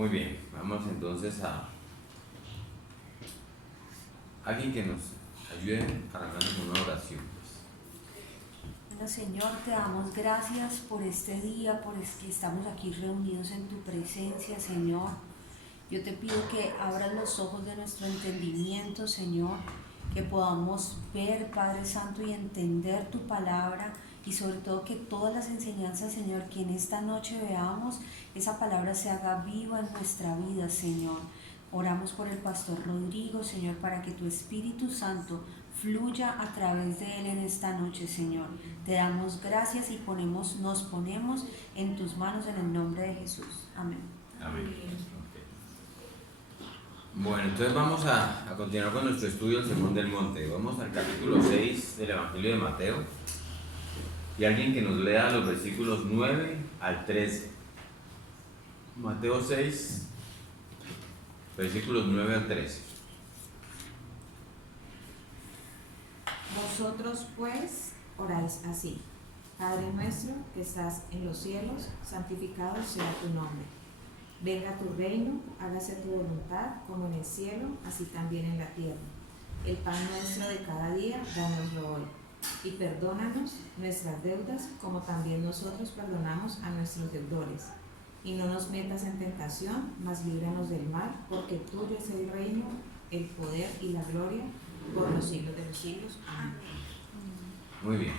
Muy bien, vamos entonces a alguien que nos ayude arrancando con una oración. Bueno, Señor, te damos gracias por este día, por que estamos aquí reunidos en tu presencia, Señor. Yo te pido que abras los ojos de nuestro entendimiento, Señor, que podamos ver, Padre Santo, y entender tu palabra, y sobre todo que todas las enseñanzas, Señor, que en esta noche veamos, esa palabra se haga viva en nuestra vida, Señor. Oramos por el pastor Rodrigo, Señor, para que tu Espíritu Santo fluya a través de él en esta noche, Señor. Te damos gracias y nos ponemos en tus manos en el nombre de Jesús. Amén. Amén. Okay. Bueno, entonces vamos a continuar con nuestro estudio del Sermón del Monte. Vamos al capítulo 6 del Evangelio de Mateo. Y alguien que nos lea los versículos 9 al 13. Mateo 6, versículos 9 al 13. Vosotros pues oráis así: Padre nuestro que estás en los cielos, santificado sea tu nombre. Venga tu reino, hágase tu voluntad, como en el cielo, así también en la tierra. El pan nuestro de cada día, dánoslo hoy. Y perdónanos nuestras deudas, como también nosotros perdonamos a nuestros deudores. Y no nos metas en tentación, mas líbranos del mal, porque tuyo es el reino, el poder y la gloria, por los siglos de los siglos. Amén. Muy bien.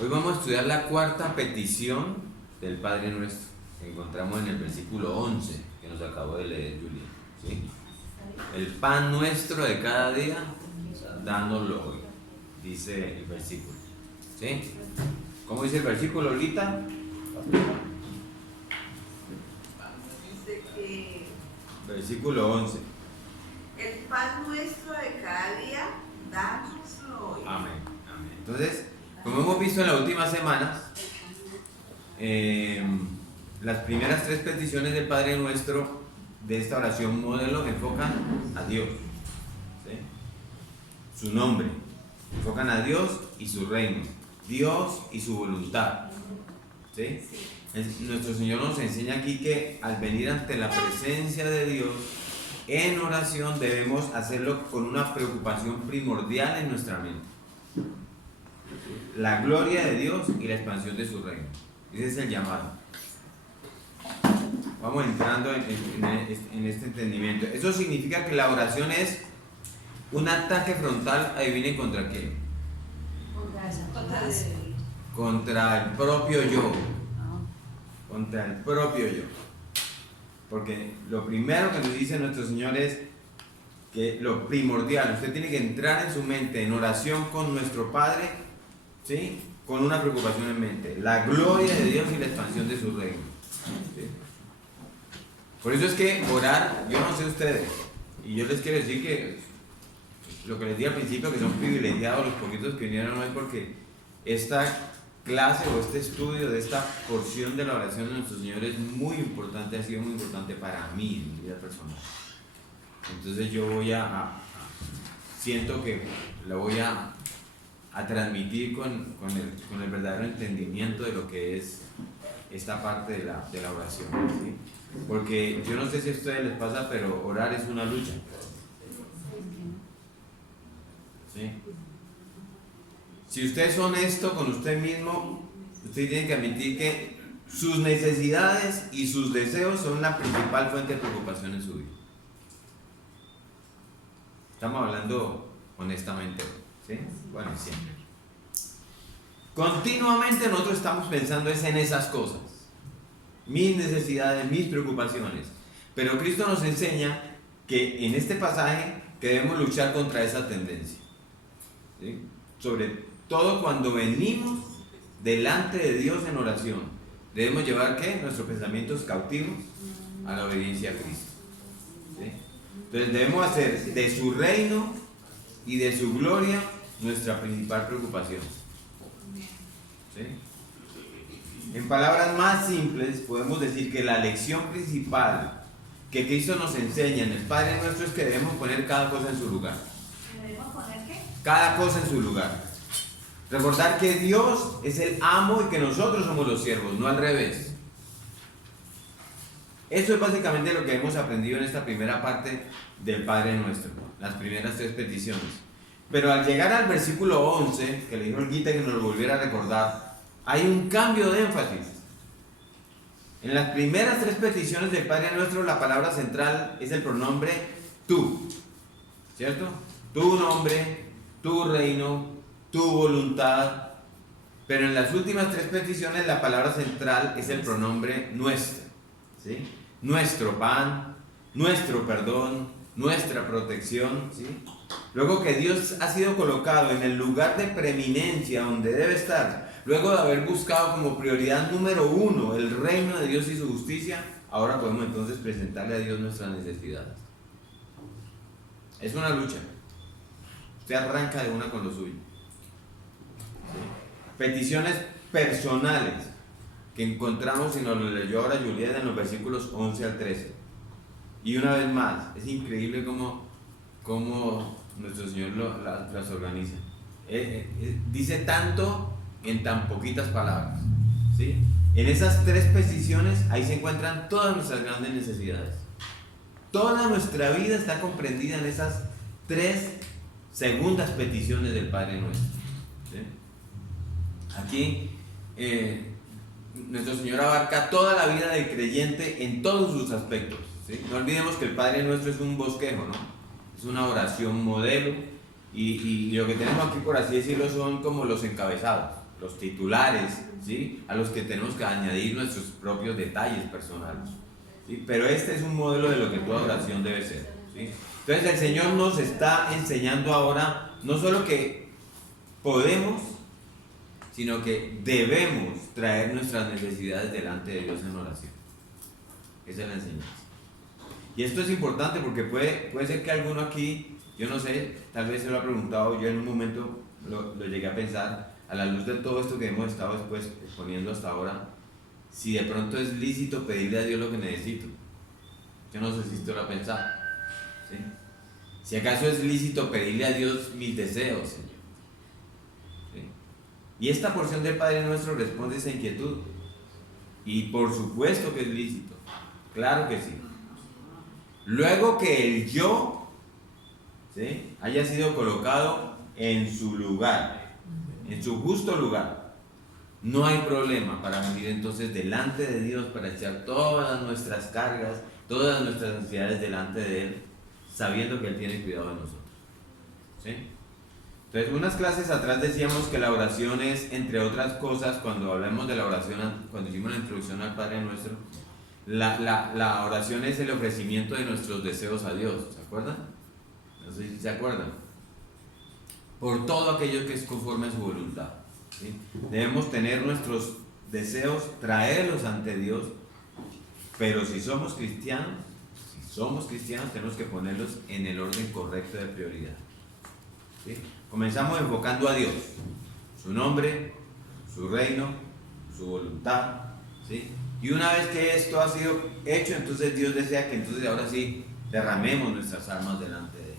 Hoy vamos a estudiar la cuarta petición del Padre Nuestro, que encontramos en el versículo 11, que nos acabó de leer Julia. ¿Sí? El pan nuestro de cada día, dánoslo hoy, dice el versículo. ¿Sí? ¿Cómo dice el versículo, Lolita? Dice que Versículo 11. el pan nuestro de cada día, dánoslo hoy. Amén. Amén. Entonces, como hemos visto en las últimas semanas, las primeras tres peticiones del Padre Nuestro de esta oración modelo enfocan a Dios, ¿sí? Su nombre, enfocan a Dios y su reino, Dios y su voluntad, ¿sí? Nuestro Señor nos enseña aquí que al venir ante la presencia de Dios en oración debemos hacerlo con una preocupación primordial en nuestra mente: la gloria de Dios y la expansión de su reino. Ese es el llamado. Vamos entrando en este entendimiento. Eso significa que la oración es un ataque frontal, adivinen contra qué. Contra el propio yo. Contra el propio yo. Porque lo primero que nos dice nuestro Señor es que lo primordial, usted tiene que entrar en su mente en oración con nuestro Padre, ¿sí? Con una preocupación en mente: la gloria de Dios y la expansión de su reino, ¿sí? Por eso es que orar, yo no sé ustedes, y yo les quiero decir que lo que les di al principio, que son privilegiados los poquitos que vinieron hoy, porque esta clase o este estudio de esta porción de la oración de nuestro Señor es muy importante, ha sido muy importante para mí en mi vida personal. Entonces yo siento que la voy a transmitir con el verdadero entendimiento de lo que es esta parte de la oración, ¿sí? Porque yo no sé si a ustedes les pasa, pero orar es una lucha, ¿sí? Si usted es honesto con usted mismo, usted tiene que admitir que sus necesidades y sus deseos son la principal fuente de preocupación en su vida. Estamos hablando honestamente, ¿sí? Bueno, siempre. Continuamente nosotros estamos pensando en esas cosas, mis necesidades, mis preocupaciones. Pero Cristo nos enseña que en este pasaje que debemos luchar contra esa tendencia, ¿sí? Sobre todo cuando venimos delante de Dios en oración, debemos llevar ¿qué? Nuestros pensamientos cautivos a la obediencia a Cristo, ¿sí? Entonces debemos hacer de su reino y de su gloria nuestra principal preocupación, ¿sí? En palabras más simples podemos decir que la lección principal que Cristo nos enseña en el Padre Nuestro es que debemos poner cada cosa en su lugar. ¿Debemos poner qué? Cada cosa en su lugar. Recordar que Dios es el amo y que nosotros somos los siervos, no al revés. Eso es básicamente lo que hemos aprendido en esta primera parte del Padre Nuestro, las primeras 3 peticiones. Pero al llegar al versículo 11, que le dijo el Guita que nos lo volviera a recordar, hay un cambio de énfasis. En las primeras 3 peticiones del Padre Nuestro, la palabra central es el pronombre tú, ¿cierto? Tu nombre, tu reino, tu voluntad. Pero en las últimas 3 peticiones, la palabra central es el pronombre nuestro, ¿sí? Nuestro pan, nuestro perdón, nuestra protección, ¿sí? Luego que Dios ha sido colocado en el lugar de preeminencia donde debe estar, luego de haber buscado como prioridad número 1 el reino de Dios y su justicia, ahora podemos entonces presentarle a Dios nuestras necesidades. Es una lucha. Usted arranca de una con lo suyo. ¿Sí? Peticiones personales que encontramos, y nos lo leyó ahora Julieta en los versículos 11 al 13. Y una vez más, es increíble cómo nuestro Señor las organiza. Dice tanto en tan poquitas palabras, ¿sí? En esas 3 peticiones, ahí se encuentran todas nuestras grandes necesidades. Toda nuestra vida está comprendida en esas 3 segundas peticiones del Padre Nuestro, ¿sí? Aquí nuestro Señor abarca toda la vida del creyente en todos sus aspectos, ¿sí? No olvidemos que el Padre Nuestro es un bosquejo, ¿no? Es una oración modelo, y lo que tenemos aquí, por así decirlo, son como los encabezados, los titulares, ¿sí? A los que tenemos que añadir nuestros propios detalles personales, ¿sí? Pero este es un modelo de lo que toda oración debe ser, ¿sí? Entonces el Señor nos está enseñando ahora no solo que podemos, sino que debemos traer nuestras necesidades delante de Dios en oración. Esa es la enseñanza. Y esto es importante porque puede ser que alguno aquí, yo no sé, tal vez se lo ha preguntado, yo en un momento lo llegué a pensar, a la luz de todo esto que hemos estado después exponiendo hasta ahora, si de pronto es lícito pedirle a Dios lo que necesito. Yo no sé si usted lo ha pensado, ¿sí? Si acaso es lícito pedirle a Dios mis deseos, Señor. ¿Sí? Y esta porción del Padre Nuestro responde esa inquietud. Y por supuesto que es lícito, claro que sí. Luego que el yo, ¿sí?, haya sido colocado en su lugar, en su justo lugar, no hay problema para venir entonces delante de Dios, para echar todas nuestras cargas, todas nuestras necesidades delante de Él, sabiendo que Él tiene cuidado de nosotros, ¿sí? Entonces, unas clases atrás decíamos que la oración es, entre otras cosas, cuando hablamos de la oración, cuando hicimos la introducción al Padre Nuestro, la oración es el ofrecimiento de nuestros deseos a Dios, ¿se acuerdan? No sé si se acuerdan. Por todo aquello que es conforme a su voluntad, ¿sí? Debemos tener nuestros deseos, traerlos ante Dios, pero si somos cristianos, tenemos que ponerlos en el orden correcto de prioridad, ¿sí? Comenzamos enfocando a Dios, su nombre, su reino, su voluntad, ¿sí? Y una vez que esto ha sido hecho, entonces Dios desea que entonces ahora sí derramemos nuestras almas delante de Él.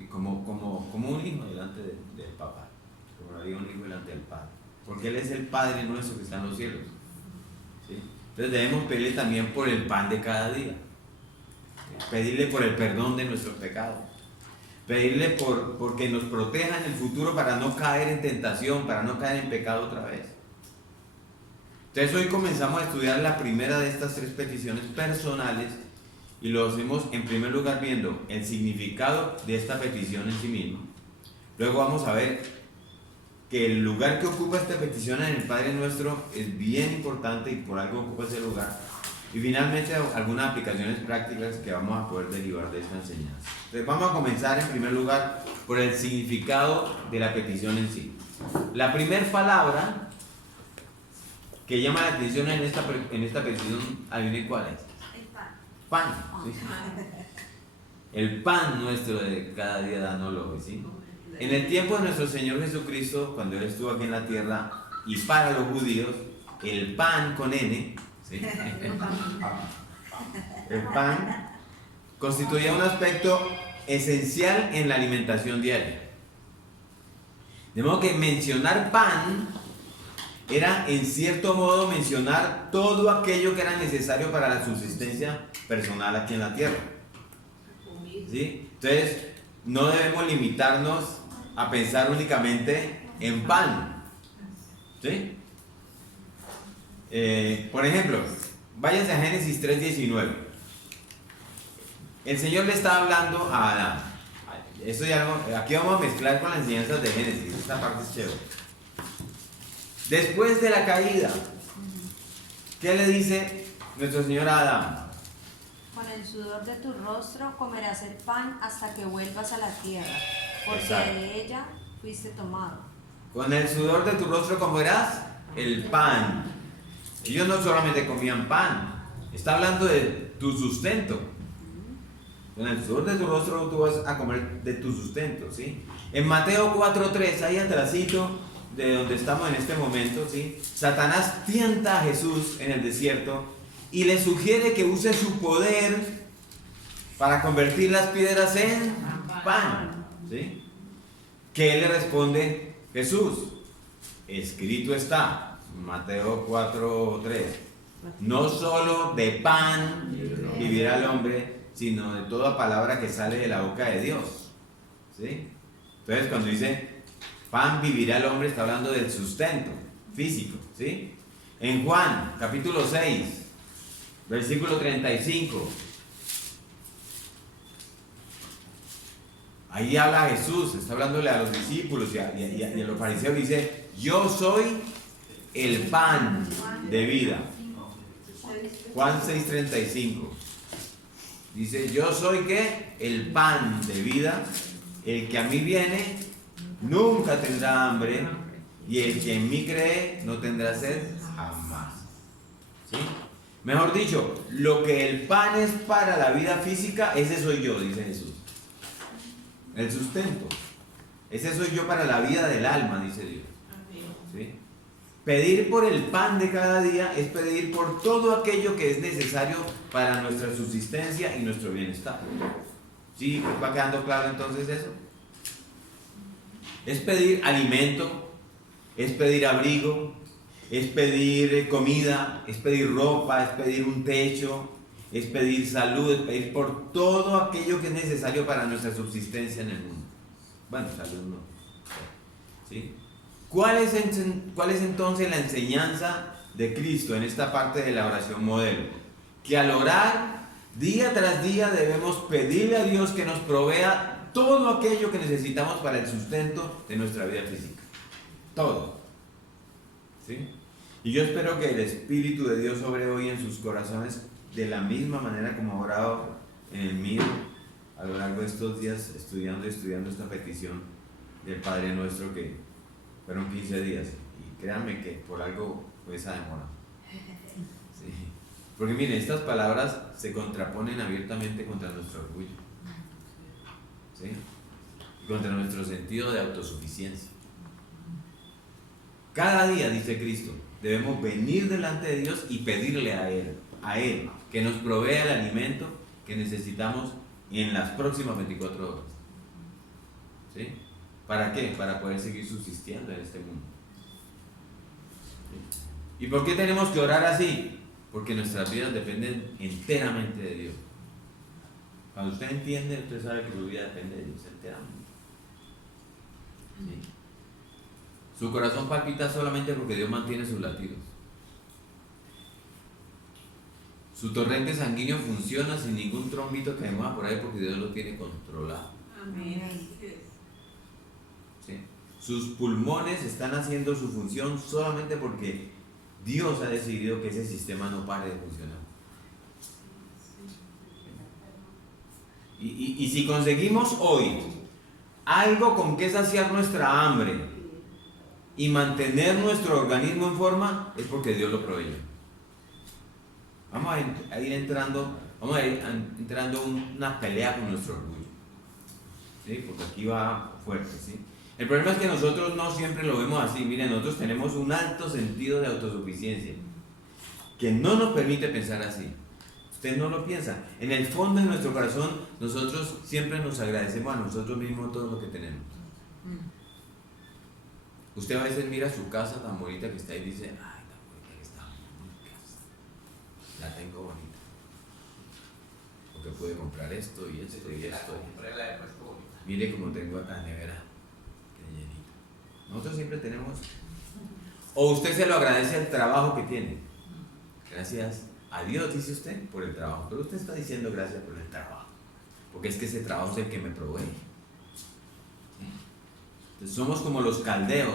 Y como un hijo delante del papá, como haría un hijo delante del Padre. Porque Él es el Padre nuestro que está en los cielos, ¿sí? Entonces debemos pedirle también por el pan de cada día. Pedirle por el perdón de nuestros pecados. Pedirle porque nos proteja en el futuro para no caer en tentación, para no caer en pecado otra vez. Entonces hoy comenzamos a estudiar la primera de estas 3 peticiones personales y lo hacemos en primer lugar viendo el significado de esta petición en sí misma. Luego vamos a ver que el lugar que ocupa esta petición en el Padre Nuestro es bien importante y por algo ocupa ese lugar. Y finalmente algunas aplicaciones prácticas que vamos a poder derivar de esta enseñanza. Entonces vamos a comenzar en primer lugar por el significado de la petición en sí. La primera palabra que llama la atención en esta petición, ¿adivinen cuál es? El pan. Pan, ¿sí? El pan nuestro de cada día dándolo, ¿sí? En el tiempo de nuestro Señor Jesucristo, cuando Él estuvo aquí en la tierra, y para los judíos, el pan con N, ¿sí? El pan constituía un aspecto esencial en la alimentación diaria. De modo que mencionar pan era en cierto modo mencionar todo aquello que era necesario para la subsistencia personal aquí en la tierra. ¿Sí? Entonces, no debemos limitarnos a pensar únicamente en pan. ¿Sí? Por ejemplo, váyanse a Génesis 3:19. El Señor le está hablando a Adán. Esto aquí vamos a mezclar con las enseñanzas de Génesis. Esta parte es chévere. Después de la caída, ¿qué le dice nuestro Señor a Adán? Con el sudor de tu rostro comerás el pan hasta que vuelvas a la tierra, porque Exacto. de ella fuiste tomado. Con el sudor de tu rostro comerás el pan. Ellos no solamente comían pan, está hablando de tu sustento. Con el sudor de tu rostro tú vas a comer de tu sustento, ¿sí? En Mateo 4:3, ahí atrásito de donde estamos en este momento, ¿sí? Satanás tienta a Jesús en el desierto y le sugiere que use su poder para convertir las piedras en pan, ¿sí? ¿Qué le responde Jesús? Escrito está, Mateo 4:3, no solo de pan vivirá el hombre, sino de toda palabra que sale de la boca de Dios, ¿sí? Entonces cuando dice pan vivirá el hombre, está hablando del sustento físico, ¿sí? En Juan capítulo 6, versículo 35, ahí habla Jesús, está hablándole a los discípulos y a los fariseos, dice: yo soy el pan de vida. Juan 6:35 dice: yo soy ¿qué? El pan de vida. El que a mí viene nunca tendrá hambre, y el que en mí cree no tendrá sed jamás. ¿Sí? Mejor dicho, lo que el pan es para la vida física, ese soy yo, dice Jesús. El sustento. Ese soy yo para la vida del alma, dice Dios. ¿Sí? Pedir por el pan de cada día es pedir por todo aquello que es necesario para nuestra subsistencia y nuestro bienestar. ¿Sí? ¿Va quedando claro entonces eso? Es pedir alimento, es pedir abrigo, es pedir comida, es pedir ropa, es pedir un techo, es pedir salud, es pedir por todo aquello que es necesario para nuestra subsistencia en el mundo. Bueno, salud no. ¿Sí? ¿Cuál es entonces la enseñanza de Cristo en esta parte de la oración modelo? Que al orar, día tras día debemos pedirle a Dios que nos provea todo aquello que necesitamos para el sustento de nuestra vida física. Todo. ¿Sí? Y yo espero que el Espíritu de Dios obre hoy en sus corazones de la misma manera como ha orado en el mío a lo largo de estos días, estudiando esta petición del Padre Nuestro, que fueron 15 días. Y créanme que por algo fue esa demora. Sí. Porque miren, estas palabras se contraponen abiertamente contra nuestro orgullo, ¿sí? Y contra nuestro sentido de autosuficiencia. Cada día, dice Cristo, debemos venir delante de Dios y pedirle a Él que nos provea el alimento que necesitamos en las próximas 24 horas. ¿Sí? ¿Para qué? Para poder seguir subsistiendo en este mundo. ¿Sí? ¿Y por qué tenemos que orar así? Porque nuestras vidas dependen enteramente de Dios. Cuando usted entiende, usted sabe que su vida depende de Dios enteramente. ¿Sí? Su corazón palpita solamente porque Dios mantiene sus latidos. Su torrente sanguíneo funciona sin ningún trombito que mueva por ahí porque Dios lo tiene controlado. Amén. ¿Sí? Sus pulmones están haciendo su función solamente porque Dios ha decidido que ese sistema no pare de funcionar. Y si conseguimos hoy algo con que saciar nuestra hambre y mantener nuestro organismo en forma, es porque Dios lo proveyó. Vamos a ir entrando una pelea con nuestro orgullo, ¿sí? Porque aquí va fuerte, ¿sí? El problema es que nosotros no siempre lo vemos así. Miren, nosotros tenemos un alto sentido de autosuficiencia que no nos permite pensar así. Usted no lo piensa. En el fondo de nuestro corazón, nosotros siempre nos agradecemos a nosotros mismos todo lo que tenemos. Usted a veces mira su casa tan bonita que está ahí y dice, ay, tan bonita que está mi casa. La tengo bonita. Porque pude comprar esto y esto y esto. Mire cómo tengo acá nevera. Qué llenita. Nosotros siempre tenemos. O usted se lo agradece al trabajo que tiene. Gracias a Dios, dice usted, por el trabajo. Pero usted está diciendo gracias por el trabajo. Porque es que ese trabajo es el que me provee. Entonces somos como los caldeos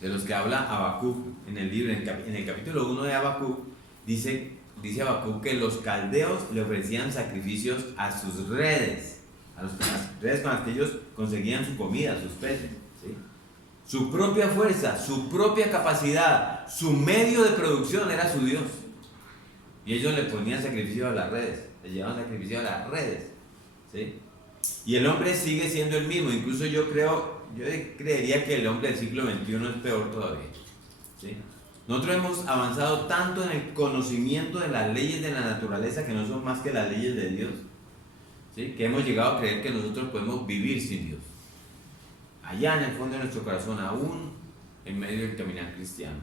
de los que habla Habacuc en el libro, en el capítulo 1 de Habacuc, dice Habacuc que los caldeos le ofrecían sacrificios a sus redes, a las redes con las que ellos conseguían su comida, sus peces, ¿sí? Su propia fuerza, su propia capacidad, su medio de producción era su Dios. Y ellos le ponían sacrificio a las redes, le llevaban sacrificio a las redes, ¿sí? Y el hombre sigue siendo el mismo. Incluso yo creería que el hombre del siglo XXI es peor todavía, ¿sí? Nosotros hemos avanzado tanto en el conocimiento de las leyes de la naturaleza, que no son más que las leyes de Dios, ¿sí? Que hemos llegado a creer que nosotros podemos vivir sin Dios, allá en el fondo de nuestro corazón, aún en medio del caminar cristiano.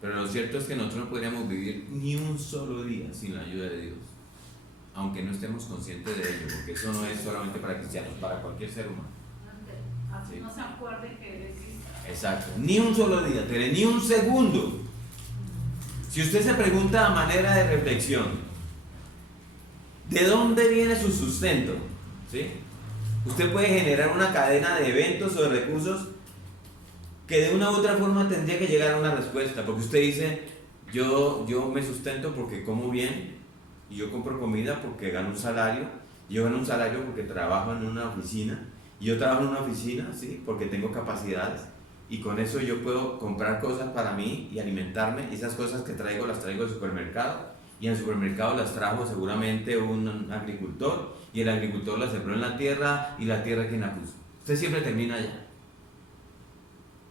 Pero lo cierto es que nosotros no podríamos vivir ni un solo día sin la ayuda de Dios, aunque no estemos conscientes de ello, porque eso no es solamente para cristianos, para cualquier ser humano. Así no se acuerde que Él existe. Exacto, ni un solo día, ni un segundo. Si usted se pregunta a manera de reflexión, ¿de dónde viene su sustento? ¿Sí? Usted puede generar una cadena de eventos o de recursos que de una u otra forma tendría que llegar a una respuesta, porque usted dice, yo me sustento porque como bien, y yo compro comida porque gano un salario, y yo gano un salario porque trabajo en una oficina, y yo trabajo en una oficina, ¿sí? Porque tengo capacidades, y con eso yo puedo comprar cosas para mí y alimentarme, y esas cosas que traigo las traigo del supermercado, y en el supermercado las trajo seguramente un agricultor, y el agricultor las sembró en la tierra, y la tierra quien la puso. Usted siempre termina allá.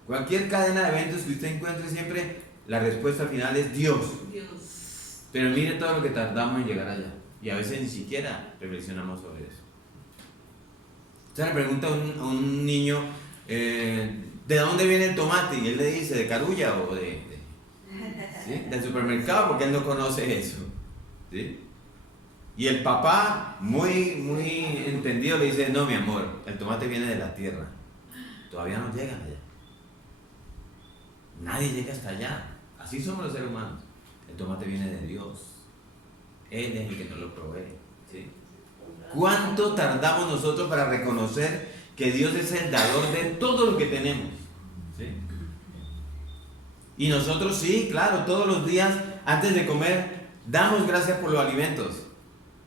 Cualquier cadena de eventos que usted encuentre, siempre la respuesta final es Dios. Pero mire todo lo que tardamos en llegar allá, y a veces ni siquiera reflexionamos sobre eso. Usted le pregunta a un niño, ¿de dónde viene el tomate? Y él le dice, ¿de Carulla o ¿sí? Del supermercado? Porque él no conoce eso, ¿sí? Y el papá, muy entendido, le dice, no, mi amor, el tomate viene de la tierra. Todavía no llegan allá. Nadie llega hasta allá. Así somos los seres humanos. El tomate viene de Dios. Él es el que nos lo provee, ¿sí? ¿Cuánto tardamos nosotros para reconocer que Dios es el dador de todo lo que tenemos? ¿Sí? Y nosotros sí, claro, todos los días antes de comer damos gracias por los alimentos.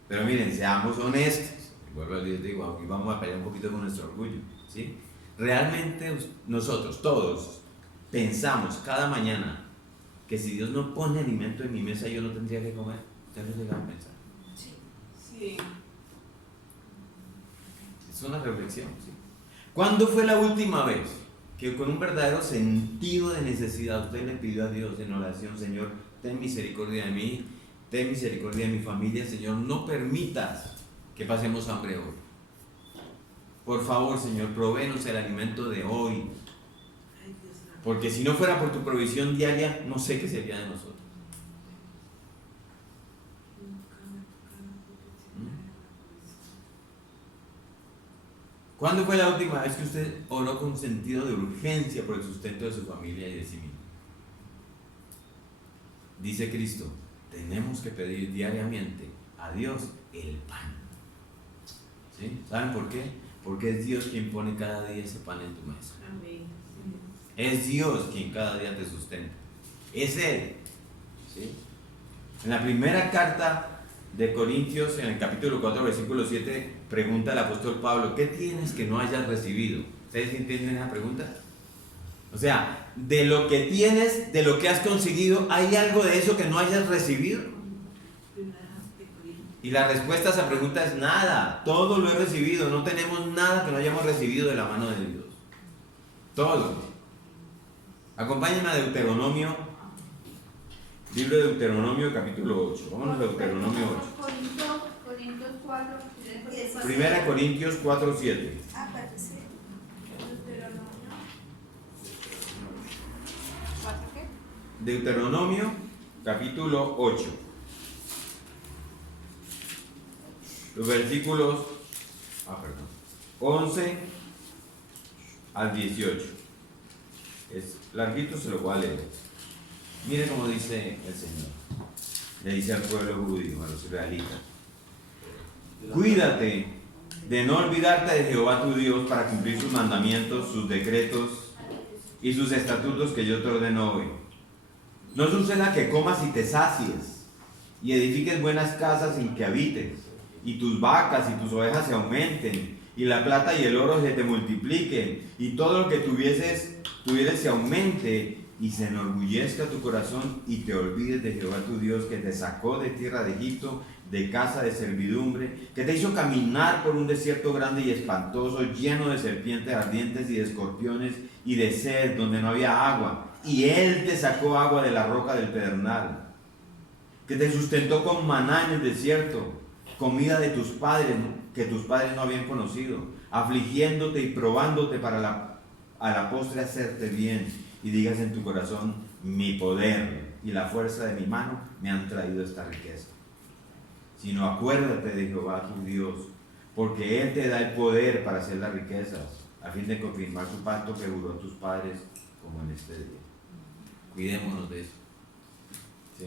Pero miren, seamos honestos. Vuelvo a decir, digo, aquí vamos a pelear un poquito con nuestro orgullo, ¿sí? Realmente nosotros, todos, pensamos cada mañana que si Dios no pone alimento en mi mesa, yo no tendría que comer. ¿Ustedes lo llegan a pensar? Sí. Es una reflexión, ¿sí? ¿Cuándo fue la última vez que con un verdadero sentido de necesidad usted le pidió a Dios en oración, Señor, ten misericordia de mí, ten misericordia de mi familia, Señor, no permitas que pasemos hambre hoy? Por favor, Señor, provéenos el alimento de hoy, porque si no fuera por tu provisión diaria, no sé qué sería de nosotros. ¿Cuándo fue la última vez que usted oró con sentido de urgencia por el sustento de su familia y de sí mismo? Dice Cristo, tenemos que pedir diariamente a Dios el pan. ¿Sí? ¿Saben por qué? Porque es Dios quien pone cada día ese pan en tu mesa. Amén. Es Dios quien cada día te sustenta. Es Él. ¿Sí? En la primera carta de Corintios, en el capítulo 4, versículo 7, pregunta el apóstol Pablo, ¿qué tienes que no hayas recibido? ¿Ustedes entienden esa pregunta? O sea, de lo que tienes, de lo que has conseguido, ¿hay algo de eso que no hayas recibido? Y la respuesta a esa pregunta es nada. Todo lo he recibido. No tenemos nada que no hayamos recibido de la mano de Dios. Todo. Acompáñenme a Deuteronomio, libro de Deuteronomio, capítulo 8. Vámonos a Deuteronomio 8. Corintios 4. Primera Corintios 4, 7. Deuteronomio. Deuteronomio capítulo 8. Los versículos 11 al 18. Es larguito, se lo voy a leer. Mire cómo dice el Señor. Le dice al pueblo judío, a los israelitas: cuídate de no olvidarte de Jehová tu Dios para cumplir sus mandamientos, sus decretos y sus estatutos que yo te ordeno hoy. No suceda que comas y te sacies y edifiques buenas casas en que habites, y tus vacas y tus ovejas se aumenten, y la plata y el oro se te multipliquen, y todo lo que tuvieres se aumente, y se enorgullezca tu corazón, y te olvides de Jehová tu Dios, que te sacó de tierra de Egipto, de casa de servidumbre, que te hizo caminar por un desierto grande y espantoso, lleno de serpientes ardientes y de escorpiones, y de sed, donde no había agua, y Él te sacó agua de la roca del pedernal, que te sustentó con maná en el desierto, comida de tus padres, que tus padres no habían conocido, afligiéndote y probándote para a la postre hacerte bien, y digas en tu corazón: mi poder y la fuerza de mi mano me han traído esta riqueza. Sino acuérdate de Jehová tu Dios, porque Él te da el poder para hacer las riquezas, a fin de confirmar su pacto que juró a tus padres, como en este día. Cuidémonos de eso. ¿Sí?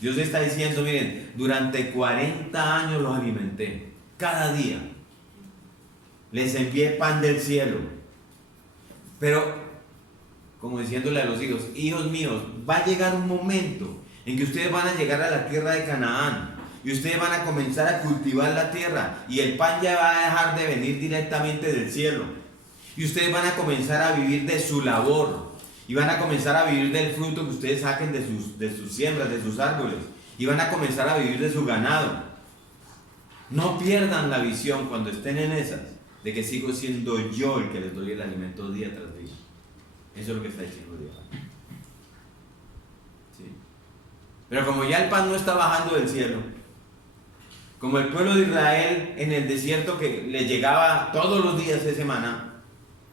Dios está diciendo: miren, durante 40 años los alimenté, cada día les envié pan del cielo, pero como diciéndole a los hijos: hijos míos, va a llegar un momento en que ustedes van a llegar a la tierra de Canaán, y ustedes van a comenzar a cultivar la tierra, y el pan ya va a dejar de venir directamente del cielo, y ustedes van a comenzar a vivir de su labor, y van a comenzar a vivir del fruto que ustedes saquen de sus siembras, de sus árboles, y van a comenzar a vivir de su ganado. No pierdan la visión cuando estén en esas, de que sigo siendo yo el que les doy el alimento día tras día. Eso es lo que está diciendo Dios. ¿Sí? Pero como ya el pan no está bajando del cielo, como el pueblo de Israel en el desierto que le llegaba todos los días de semana,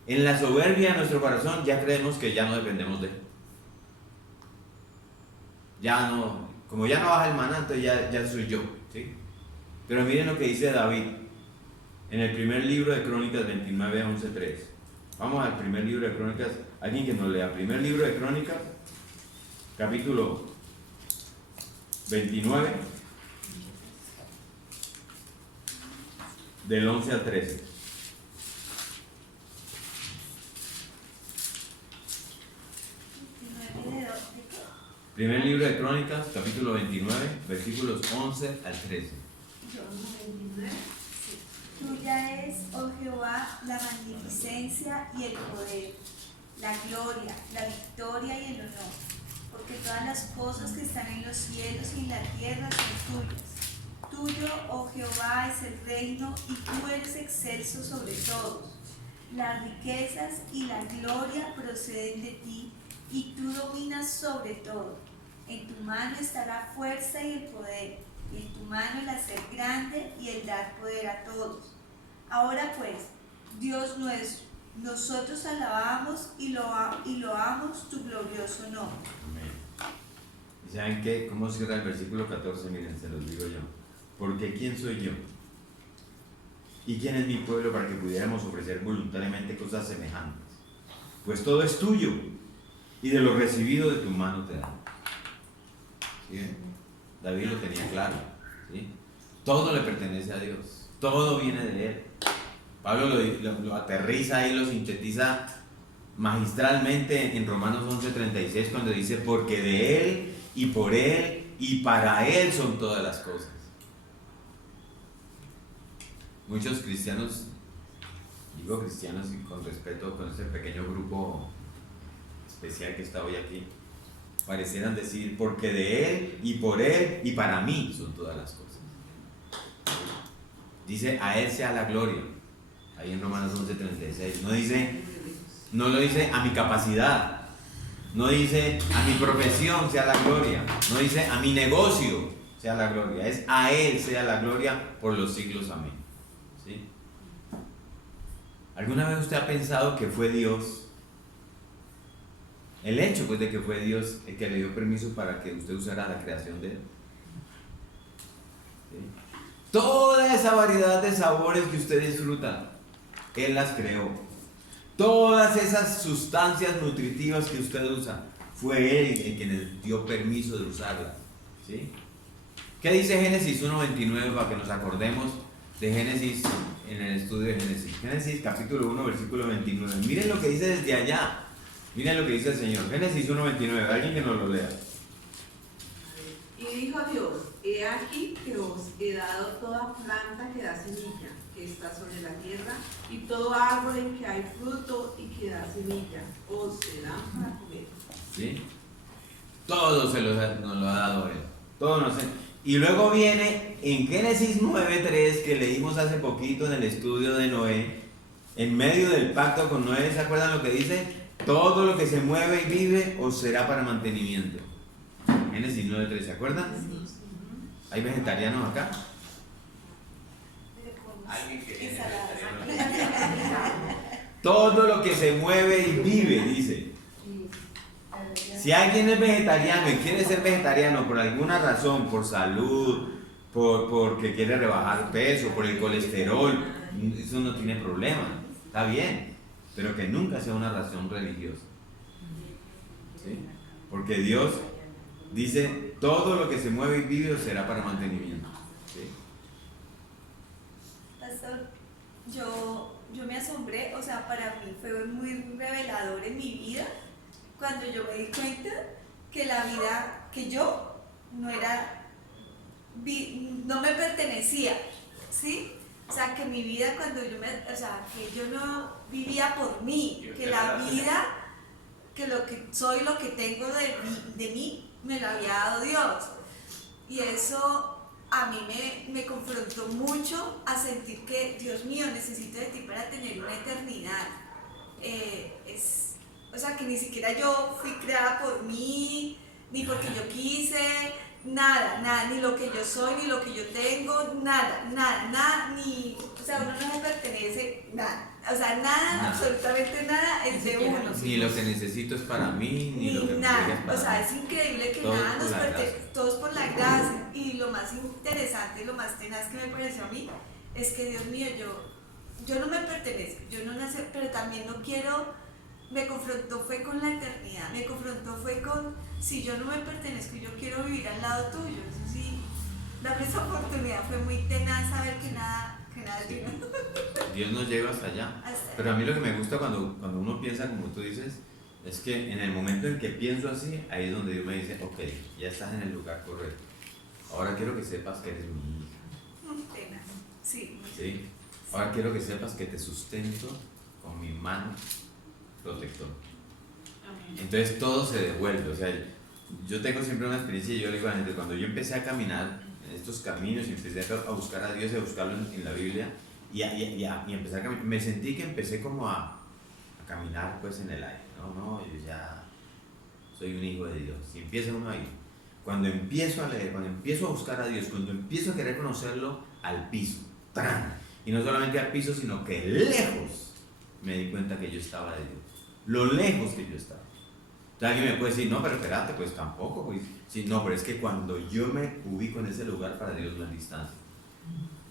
en la soberbia de nuestro corazón ya creemos que ya no dependemos de Él. Ya no, como ya no baja el maná, entonces ya soy yo. ¿Sí? Pero miren lo que dice David en el primer libro de Crónicas 29, 11, 3. Vamos al primer libro de Crónicas. Alguien que nos lea. Primer libro de Crónicas, capítulo 29, del 11 al 13. Primer libro de Crónicas, capítulo 29, versículos 11 al 13. Tuya es, oh Jehová, la magnificencia y el poder, la gloria, la victoria y el honor, porque todas las cosas que están en los cielos y en la tierra son tuyas. Tuyo, oh Jehová, es el reino, y tú eres excelso sobre todos. Las riquezas y la gloria proceden de ti, y tú dominas sobre todo. En tu mano está la fuerza y el poder, y en tu mano el hacer grande y el dar poder a todos. Ahora pues, Dios nuestro, nosotros alabamos y loamos tu glorioso nombre. Amén. ¿Y saben qué? ¿Cómo cierra el versículo 14? Miren, se los digo yo. Porque ¿quién soy yo? ¿Y quién es mi pueblo para que pudiéramos ofrecer voluntariamente cosas semejantes? Pues todo es tuyo, y de lo recibido de tu mano te da. ¿Sí? David lo tenía claro. ¿Sí? Todo le pertenece a Dios, todo viene de Él. Pablo lo aterriza y lo sintetiza magistralmente en Romanos 11:36, cuando dice: porque de Él y por Él y para Él son todas las cosas. Muchos cristianos, digo cristianos y con respeto, con este pequeño grupo especial que está hoy aquí, parecieran decir: porque de Él y por Él y para mí son todas las cosas. Dice: a Él sea la gloria, ahí en Romanos 11:36. No lo dice a mi capacidad, no dice a mi profesión sea la gloria, no dice a mi negocio sea la gloria, es a Él sea la gloria por los siglos. Amén. ¿Sí? ¿Alguna vez usted ha pensado que fue Dios el hecho pues de que fue Dios el que le dio permiso para que usted usara la creación de él. ¿Sí? Toda esa variedad de sabores que usted disfruta, él las creó. Todas esas sustancias nutritivas que usted usa, fue él el que les dio permiso de usarlas. ¿Sí? ¿Qué dice Génesis 1:29 para que nos acordemos de Génesis en el estudio de Génesis? Génesis capítulo 1 versículo 29. Miren lo que dice desde allá. Miren lo que dice el Señor. Génesis 1:29. Alguien que nos lo lea. Y dijo Dios, he aquí que os he dado toda planta que da semilla, que está sobre la tierra, y todo árbol en que hay fruto y que da semilla, os serán para comer. ¿Sí? Todo nos lo ha dado él. Todo nos. Y luego viene en Génesis 9:3, que leímos hace poquito en el estudio de Noé, en medio del pacto con Noé, ¿se acuerdan lo que dice? Todo lo que se mueve y vive os será para mantenimiento. Génesis 9:3, ¿se acuerdan? ¿Hay vegetarianos acá? ¿Alguien que es vegetariano? Todo lo que se mueve y vive, dice. Si alguien es vegetariano y quiere ser vegetariano por alguna razón, por salud, porque quiere rebajar peso, por el colesterol, eso no tiene problema, está bien, pero que nunca sea una razón religiosa. ¿Sí? Porque Dios dice, todo lo que se mueve y vive será para mantenimiento. ¿Sí? Pastor, yo me asombré, o sea, para mí fue muy revelador en mi vida cuando yo me di cuenta que la vida, que yo no era, no me pertenecía, ¿sí? O sea, que mi vida o sea, que yo no vivía por mí, que la vida, que lo que soy, lo que tengo de mí, me lo había dado Dios. Y eso a mí me confrontó mucho a sentir que, Dios mío, necesito de ti para tener una eternidad. O sea, que ni siquiera yo fui creada por mí, ni porque yo quise, nada, ni lo que yo soy, ni lo que yo tengo, nada, ni, o sea, uno no me pertenece, nada. O sea, nada, absolutamente nada es de uno. Ni lo que necesito es para mí, ni lo que me nada. llega es para O sea, mí. es increíble que Todo nada por nos la pertenece, gracia. todos por la gracia. Y lo más interesante, lo más tenaz que me pareció a mí, es que, Dios mío, yo no me pertenezco, yo no nací, pero también no quiero. Me confrontó fue con la eternidad, me confrontó fue con, si yo no me pertenezco, yo quiero vivir al lado tuyo. Eso sí, darme esa oportunidad fue muy tenaz saber que nada es mío. Dios nos lleva hasta allá. Pero a mí lo que me gusta cuando uno piensa, como tú dices, es que en el momento en que pienso así, ahí es donde Dios me dice, ok, ya estás en el lugar correcto. Ahora quiero que sepas que eres mi hija. Tenaz, sí. ¿Sí? Ahora quiero que sepas que te sustento con mi mano protectora. Entonces todo se devuelve. O sea, yo tengo siempre una experiencia y yo le digo a la gente, cuando yo empecé a caminar en estos caminos y empecé a buscar a Dios y a buscarlo en la Biblia y empecé a caminar, me sentí que empecé como a caminar pues en el aire. No, yo ya soy un hijo de Dios. Y empieza uno ahí. Cuando empiezo a leer, cuando empiezo a buscar a Dios, cuando empiezo a querer conocerlo, al piso. ¡Tran! Y no solamente al piso, sino que lejos me di cuenta que yo estaba de Dios. Lo lejos que yo estaba. O sea, alguien me puede decir, no, pero espérate, pues tampoco. Pues. Sí, no, pero es que cuando yo me ubico en ese lugar, para Dios no es distancia.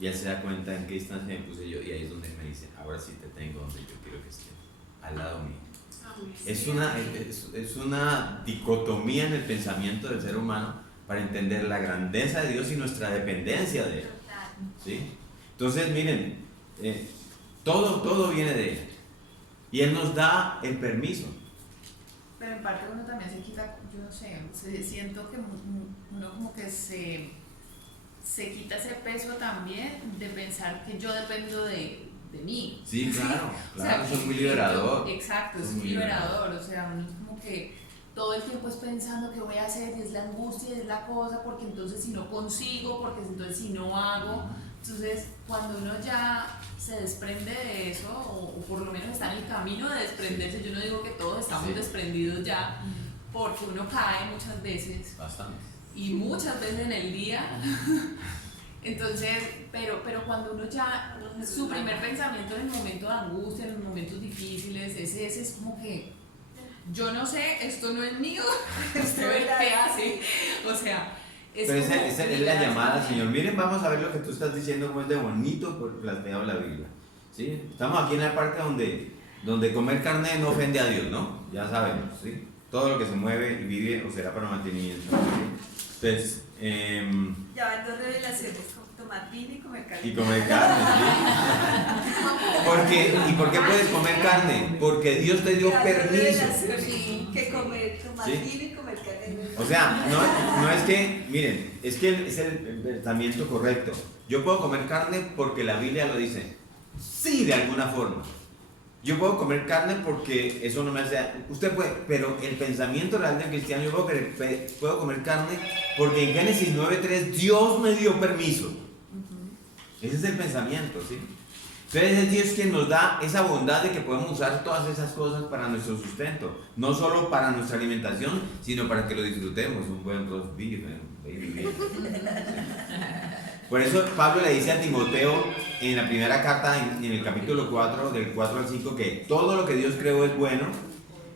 Y él se da cuenta en qué distancia me puse yo, y ahí es donde me dice, ahora sí te tengo donde yo quiero que estés, al lado mío. Es una dicotomía en el pensamiento del ser humano para entender la grandeza de Dios y nuestra dependencia de Él. ¿Sí? Entonces, miren, todo viene de Él. Y Él nos da el permiso. Pero en parte uno también se quita, yo no sé, siento que uno como que se quita ese peso también de pensar que yo dependo de mí. Sí, claro, O sea, eso es muy liberador. Exacto, es muy liberador. O sea, uno es como que todo el tiempo es pensando qué voy a hacer, y es la angustia, y es la cosa, porque entonces si no consigo, porque entonces si no hago. Entonces, cuando uno ya se desprende de eso, o por lo menos está en el camino de desprenderse, yo no digo que todos estamos desprendidos ya, porque uno cae muchas veces. Bastante. Y muchas veces en el día. Entonces, pero cuando uno ya, su primer pensamiento en el momento de angustia, en los momentos difíciles, ese es como que yo no sé, esto no es mío, esto es te hace. O sea, es Pero como esa es la llamada, Señor. Miren, vamos a ver lo que tú estás diciendo, cómo es de bonito planteado la Biblia. ¿Sí? Estamos aquí en la parte donde comer carne no ofende a Dios, ¿no? Ya sabemos, ¿sí? Todo lo que se mueve y vive o será para mantenimiento. ¿Sí? Entonces, Ya van 2 revelaciones, tomar vino y comer carne. y comer carne, ¿sí? ¿Y por qué puedes comer carne? Porque Dios te dio Ya, 2 permiso. revelaciones, ¿Sí? que tomar ¿Sí? vino y comer carne. O sea, no es que, miren, es que es el pensamiento correcto. Yo puedo comer carne porque la Biblia lo dice. Sí, de alguna forma. Yo puedo comer carne porque eso no me hace. Usted puede, pero el pensamiento real del cristiano, yo puedo comer carne porque en Génesis 9:3 Dios me dio permiso. Ese es el pensamiento, ¿sí? Entonces es Dios quien nos da esa bondad de que podemos usar todas esas cosas para nuestro sustento. No solo para nuestra alimentación, sino para que lo disfrutemos. Un buen roast beef, baby beef. Por eso Pablo le dice a Timoteo en la primera carta, en el capítulo 4, del 4 al 5, que todo lo que Dios creó es bueno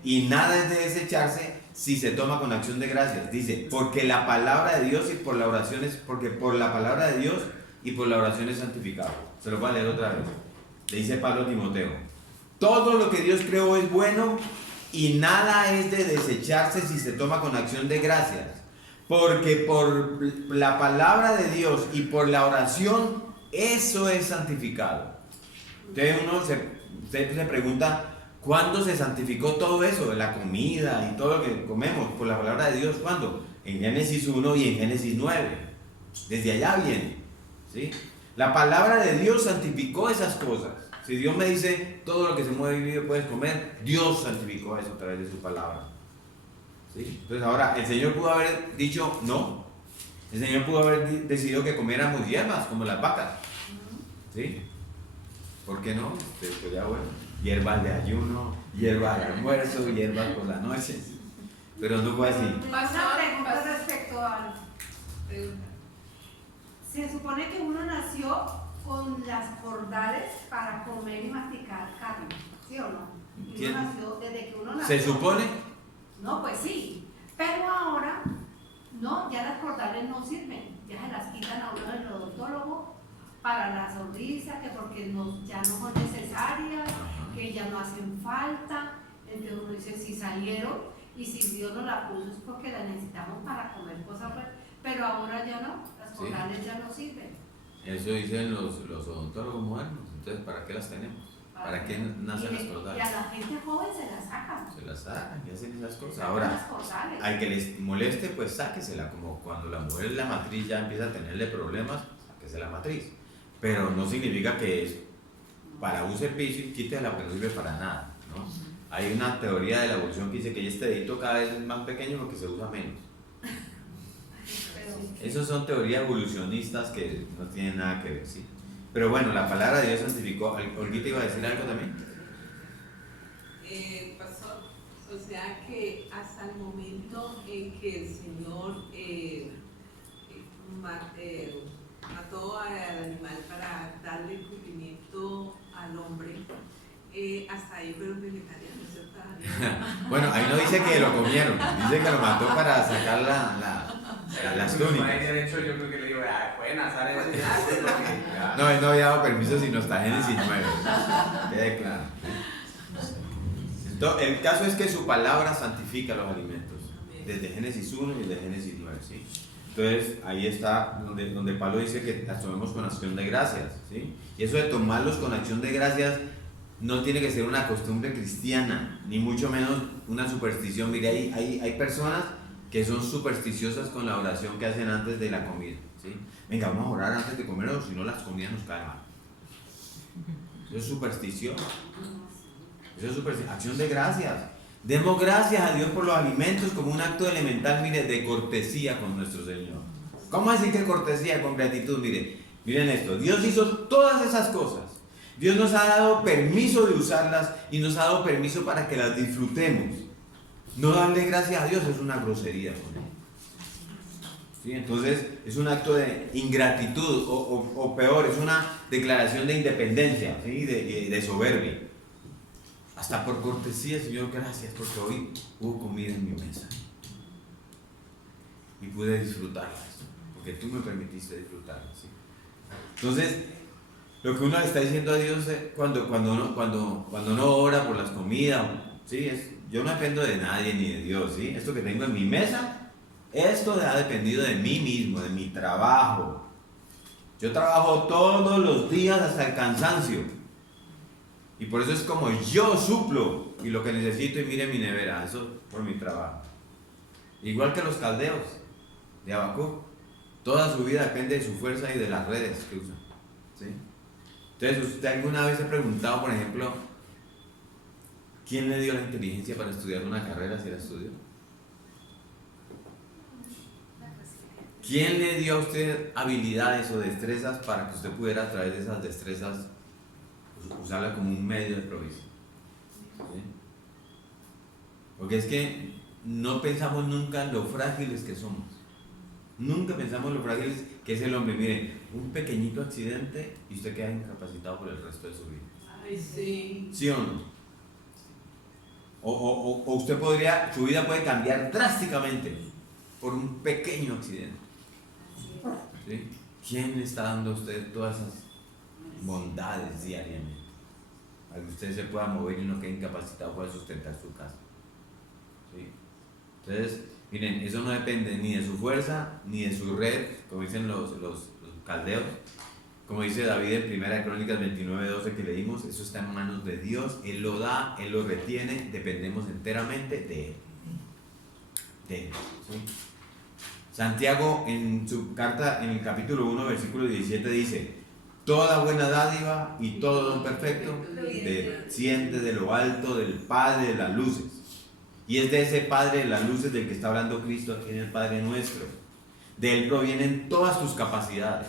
y nada es de desecharse si se toma con acción de gracias. Dice, porque la palabra de Dios y por la oración es, porque por la palabra de Dios y por la oración es santificado. Se lo voy a leer otra vez. Le dice Pablo a Timoteo, todo lo que Dios creó es bueno y nada es de desecharse si se toma con acción de gracias. Porque por la palabra de Dios y por la oración, eso es santificado. Entonces usted se pregunta, ¿cuándo se santificó todo eso? La comida y todo lo que comemos por la palabra de Dios, ¿cuándo? En Génesis 1 y en Génesis 9. Desde allá viene, ¿sí? La palabra de Dios santificó esas cosas. Si Dios me dice, todo lo que se mueve y vive puedes comer, Dios santificó eso a través de su palabra. ¿Sí? Entonces ahora, el Señor pudo haber dicho no. El Señor pudo haber decidido que comiéramos hierbas, como las vacas. ¿Sí? ¿Por qué no? Pues ya bueno, hierbas de ayuno, hierbas de almuerzo, hierbas por la noche. Pero no fue así. Una pregunta respecto a... Se supone que uno nació con las cordales para comer y masticar carne, ¿sí o no? Y ¿Quién? uno nació, desde que uno nació... ¿Se supone? No, pues sí, pero ahora, no, ya las cordales no sirven, ya se las quitan a uno del odontólogo para la sonrisa, que porque ya no son necesarias, que ya no hacen falta, entonces uno dice, si salieron y si Dios nos la puso es porque la necesitamos para comer cosas buenas, pero ahora ya no, las cordales ya no sirven. Eso dicen los odontólogos modernos. Entonces, ¿para qué las tenemos? ¿Para qué nacen las Y cordales? a la gente joven se las sacan. Se las sacan y hacen esas cosas. Sacan Ahora, las cordales. al que les moleste, pues sáquesela. Como cuando la mujer en la matriz ya empieza a tenerle problemas, sáquese la matriz. Pero no significa que es para un servicio y quítela, que no sirve para nada, ¿no? Hay una teoría de la evolución que dice que este dedito cada vez es más pequeño porque se usa menos. Esas son teorías evolucionistas que no tienen nada que ver, ¿sí? Pero bueno, la palabra de Dios santificó. ¿Olguita iba a decir algo también? Pastor, o sea que hasta el momento en que el Señor mató al animal para darle cumplimiento al hombre, hasta ahí fueron vegetarianos, ¿cierto? Bueno, ahí no dice que lo comieron, dice que lo mató para sacar las túnicas. De hecho, yo creo que le digo, pueden asar eso. No, él no había dado permiso sino hasta Génesis 9. Quede claro. Entonces, el caso es que su palabra santifica los alimentos. Desde Génesis 1 y desde Génesis 9, ¿sí? Entonces, ahí está donde Pablo dice que las tomemos con acción de gracias, ¿sí? Y eso de tomarlos con acción de gracias no tiene que ser una costumbre cristiana, ni mucho menos una superstición. Mire, hay personas que son supersticiosas con la oración que hacen antes de la comida, ¿sí? Venga, vamos a orar antes de comer, o si no las comidas nos caen mal. Eso es superstición. Eso es superstición. Acción de gracias. Demos gracias a Dios por los alimentos como un acto elemental, mire, de cortesía con nuestro Señor. ¿Cómo decir que cortesía con gratitud? Miren esto. Dios hizo todas esas cosas. Dios nos ha dado permiso de usarlas y nos ha dado permiso para que las disfrutemos. No darle gracias a Dios es una grosería. ¿Sí? Entonces es un acto de ingratitud o peor, es una declaración de independencia, ¿sí? de soberbia. hasta por cortesía, Señor, gracias porque hoy hubo comida en mi mesa y pude disfrutarla, porque tú me permitiste disfrutarla, ¿sí? Entonces, lo que uno le está diciendo a Dios cuando uno ora por las comidas, ¿sí? Yo no dependo de nadie ni de Dios, ¿sí? Esto que tengo en mi mesa, esto ha dependido de mí mismo, de mi trabajo. Yo trabajo todos los días hasta el cansancio. Y por eso es como yo suplo y lo que necesito, y mire mi nevera, eso por mi trabajo. Igual que los caldeos de Habacuc, toda su vida depende de su fuerza y de las redes que usan, ¿sí? Entonces, ¿usted alguna vez se ha preguntado, por ejemplo, quién le dio la inteligencia para estudiar una carrera si la estudió? ¿Quién le dio a usted habilidades o destrezas para que usted pudiera a través de esas destrezas usarla como un medio de provisión? ¿Sí? Porque es que no pensamos nunca en lo frágiles que somos. Nunca pensamos en lo frágiles que es el hombre. Mire, un pequeñito accidente y usted queda incapacitado por el resto de su vida. Ay, sí. ¿Sí o no? O usted podría, su vida puede cambiar drásticamente por un pequeño accidente. ¿Sí? ¿Quién le está dando a usted todas esas bondades diariamente? Para que usted se pueda mover y no quede incapacitado, pueda sustentar su casa. ¿Sí? Entonces, miren, eso no depende ni de su fuerza, ni de su red, como dicen los caldeos. Como dice David en 1 Crónicas 29:12 que leímos, eso está en manos de Dios, Él lo da, Él lo retiene, dependemos enteramente de Él. ¿Sí? Santiago en su carta en el capítulo 1 versículo 17 dice: toda buena dádiva y todo don perfecto desciende de lo alto del Padre de las luces, y es de ese Padre de las luces del que está hablando Cristo aquí en el Padre Nuestro. De Él provienen todas tus capacidades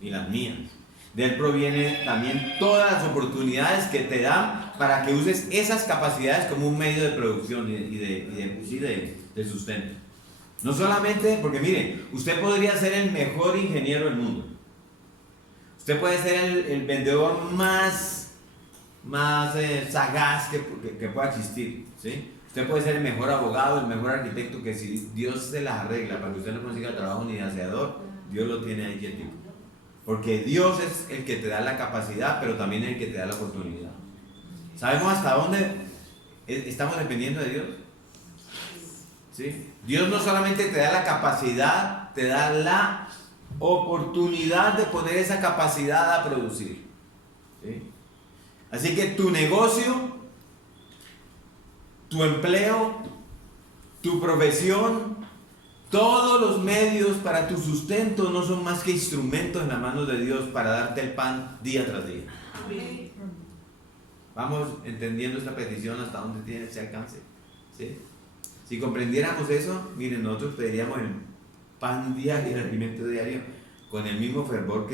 y las mías. De Él provienen también todas las oportunidades que te dan para que uses esas capacidades como un medio de producción y de sustento. No solamente, porque mire, usted podría ser el mejor ingeniero del mundo. Usted puede ser el vendedor más sagaz que pueda existir, ¿sí? Usted puede ser el mejor abogado, el mejor arquitecto, que si Dios se las arregla para que usted no consiga trabajo ni de aseador, Dios lo tiene ahí quietito. Porque Dios es el que te da la capacidad, pero también el que te da la oportunidad. ¿Sabemos hasta dónde estamos dependiendo de Dios? ¿Sí? Dios no solamente te da la capacidad, te da la oportunidad de poner esa capacidad a producir. ¿Sí? Así que tu negocio, tu empleo, tu profesión, todos los medios para tu sustento no son más que instrumentos en las manos de Dios para darte el pan día tras día. Amén. Vamos entendiendo esta petición hasta dónde tiene ese alcance, ¿sí? Si comprendiéramos eso, miren, nosotros pediríamos el pan diario, el alimento diario, con el mismo fervor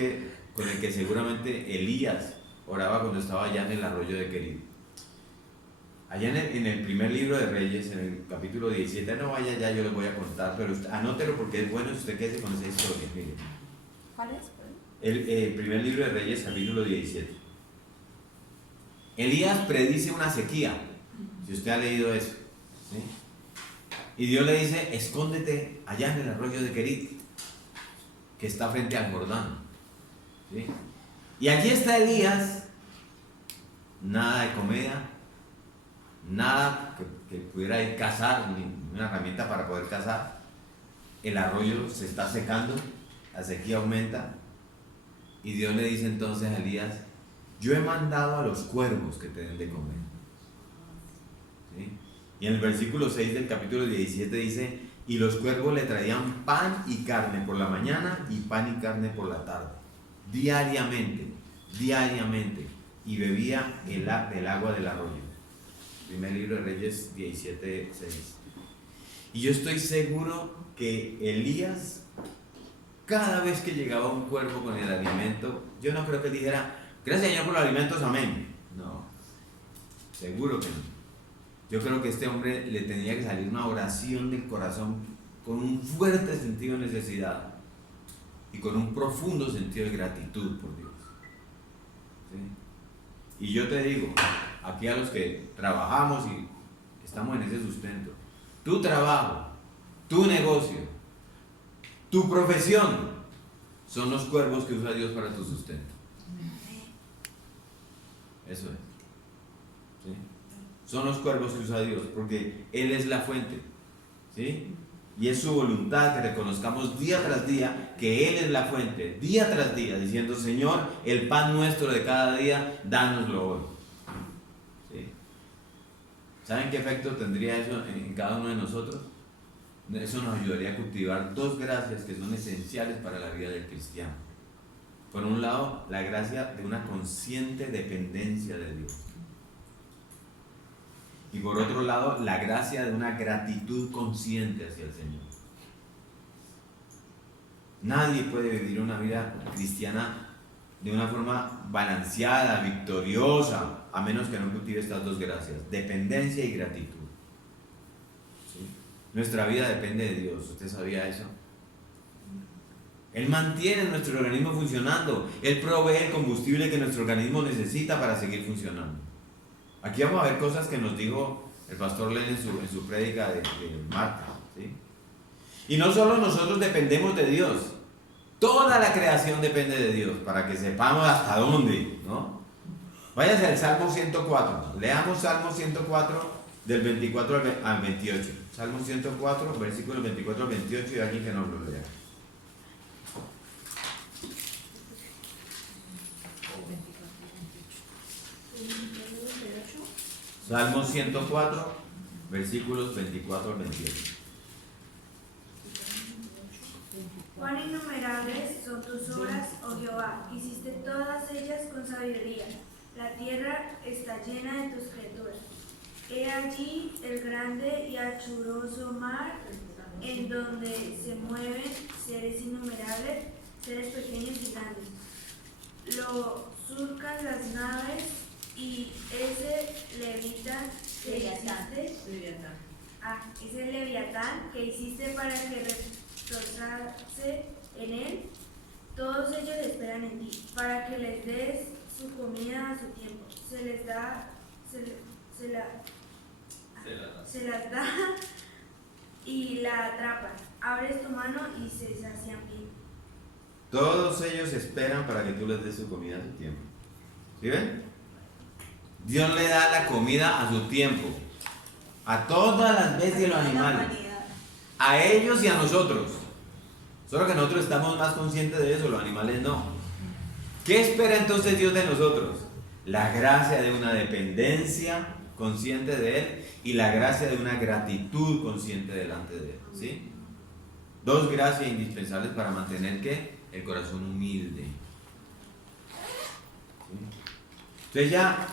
con el que seguramente Elías oraba cuando estaba allá en el arroyo de Querid. Allá en el primer libro de Reyes, en el capítulo 17, no vaya ya, yo les voy a contar, pero anótelo porque es bueno si usted quede con esa historia. Mire. ¿Cuál es? El primer libro de Reyes, capítulo 17. Elías predice una sequía, si usted ha leído eso, ¿sí? Y Dios le dice: escóndete allá en el arroyo de Querid, que está frente al Jordán, ¿sí? Y allí está Elías, nada de comida, nada que pudiera ir a cazar, ni una herramienta para poder cazar. El arroyo se está secando, la sequía aumenta, y Dios le dice entonces a Elías: yo he mandado a los cuervos que te den de comer, ¿sí? Y en el versículo 6 del capítulo 17 dice: y los cuervos le traían pan y carne por la mañana y pan y carne por la tarde, diariamente, y bebía del agua del arroyo. Primer libro de Reyes 17:6. Y yo estoy seguro que Elías, cada vez que llegaba un cuervo con el alimento, yo no creo que dijera: gracias Señor por los alimentos, amén. No, seguro que no. Yo creo que a este hombre le tenía que salir una oración del corazón con un fuerte sentido de necesidad y con un profundo sentido de gratitud por Dios, ¿sí? Y yo te digo, aquí a los que trabajamos y estamos en ese sustento. Tu trabajo, tu negocio, tu profesión son los cuervos que usa Dios para tu sustento. Eso es. ¿Sí? Son los cuervos que usa Dios porque Él es la fuente. ¿Sí? Y es su voluntad que reconozcamos día tras día que Él es la fuente, día tras día, diciendo: Señor, el pan nuestro de cada día, dánoslo hoy. ¿Sí? ¿Saben qué efecto tendría eso en cada uno de nosotros? Eso nos ayudaría a cultivar dos gracias que son esenciales para la vida del cristiano. Por un lado, la gracia de una consciente dependencia de Dios. Y por otro lado, la gracia de una gratitud consciente hacia el Señor. Nadie puede vivir una vida cristiana de una forma balanceada, victoriosa, a menos que no cultive estas dos gracias: dependencia y gratitud. ¿Sí? Nuestra vida depende de Dios. ¿Usted sabía eso? Él mantiene nuestro organismo funcionando. Él provee el combustible que nuestro organismo necesita para seguir funcionando. Aquí vamos a ver cosas que nos dijo el pastor Len en su prédica de martes, ¿sí? Y no solo nosotros dependemos de Dios, toda la creación depende de Dios, para que sepamos hasta dónde, ¿no? Váyase al Salmo 104, leamos Salmo 104 del 24 al 28. Salmo 104, versículos 24 al 28, y aquí que nos lo lea. Salmo 104, versículos 24 al 28. Cuán innumerables son tus obras, oh Jehová, hiciste todas ellas con sabiduría. La tierra está llena de tus criaturas. He allí el grande y anchuroso mar, en donde se mueven seres innumerables, seres pequeños y grandes. Lo surcan las naves y ese leviatán que ese leviatán que hiciste para que reposase en él. Todos ellos esperan en ti, para que les des su comida a su tiempo. Se las da y la atrapan. Abres tu mano y se sacian bien. Todos ellos esperan para que tú les des su comida a su tiempo. ¿Sí ven? Dios le da la comida a su tiempo. A todas las bestias y los animales. A ellos y a nosotros. Solo que nosotros estamos más conscientes de eso, los animales no. ¿Qué espera entonces Dios de nosotros? La gracia de una dependencia consciente de Él y la gracia de una gratitud consciente delante de Él. ¿Sí? Dos gracias indispensables para mantener ¿qué? El corazón humilde. ¿Sí? Entonces ya,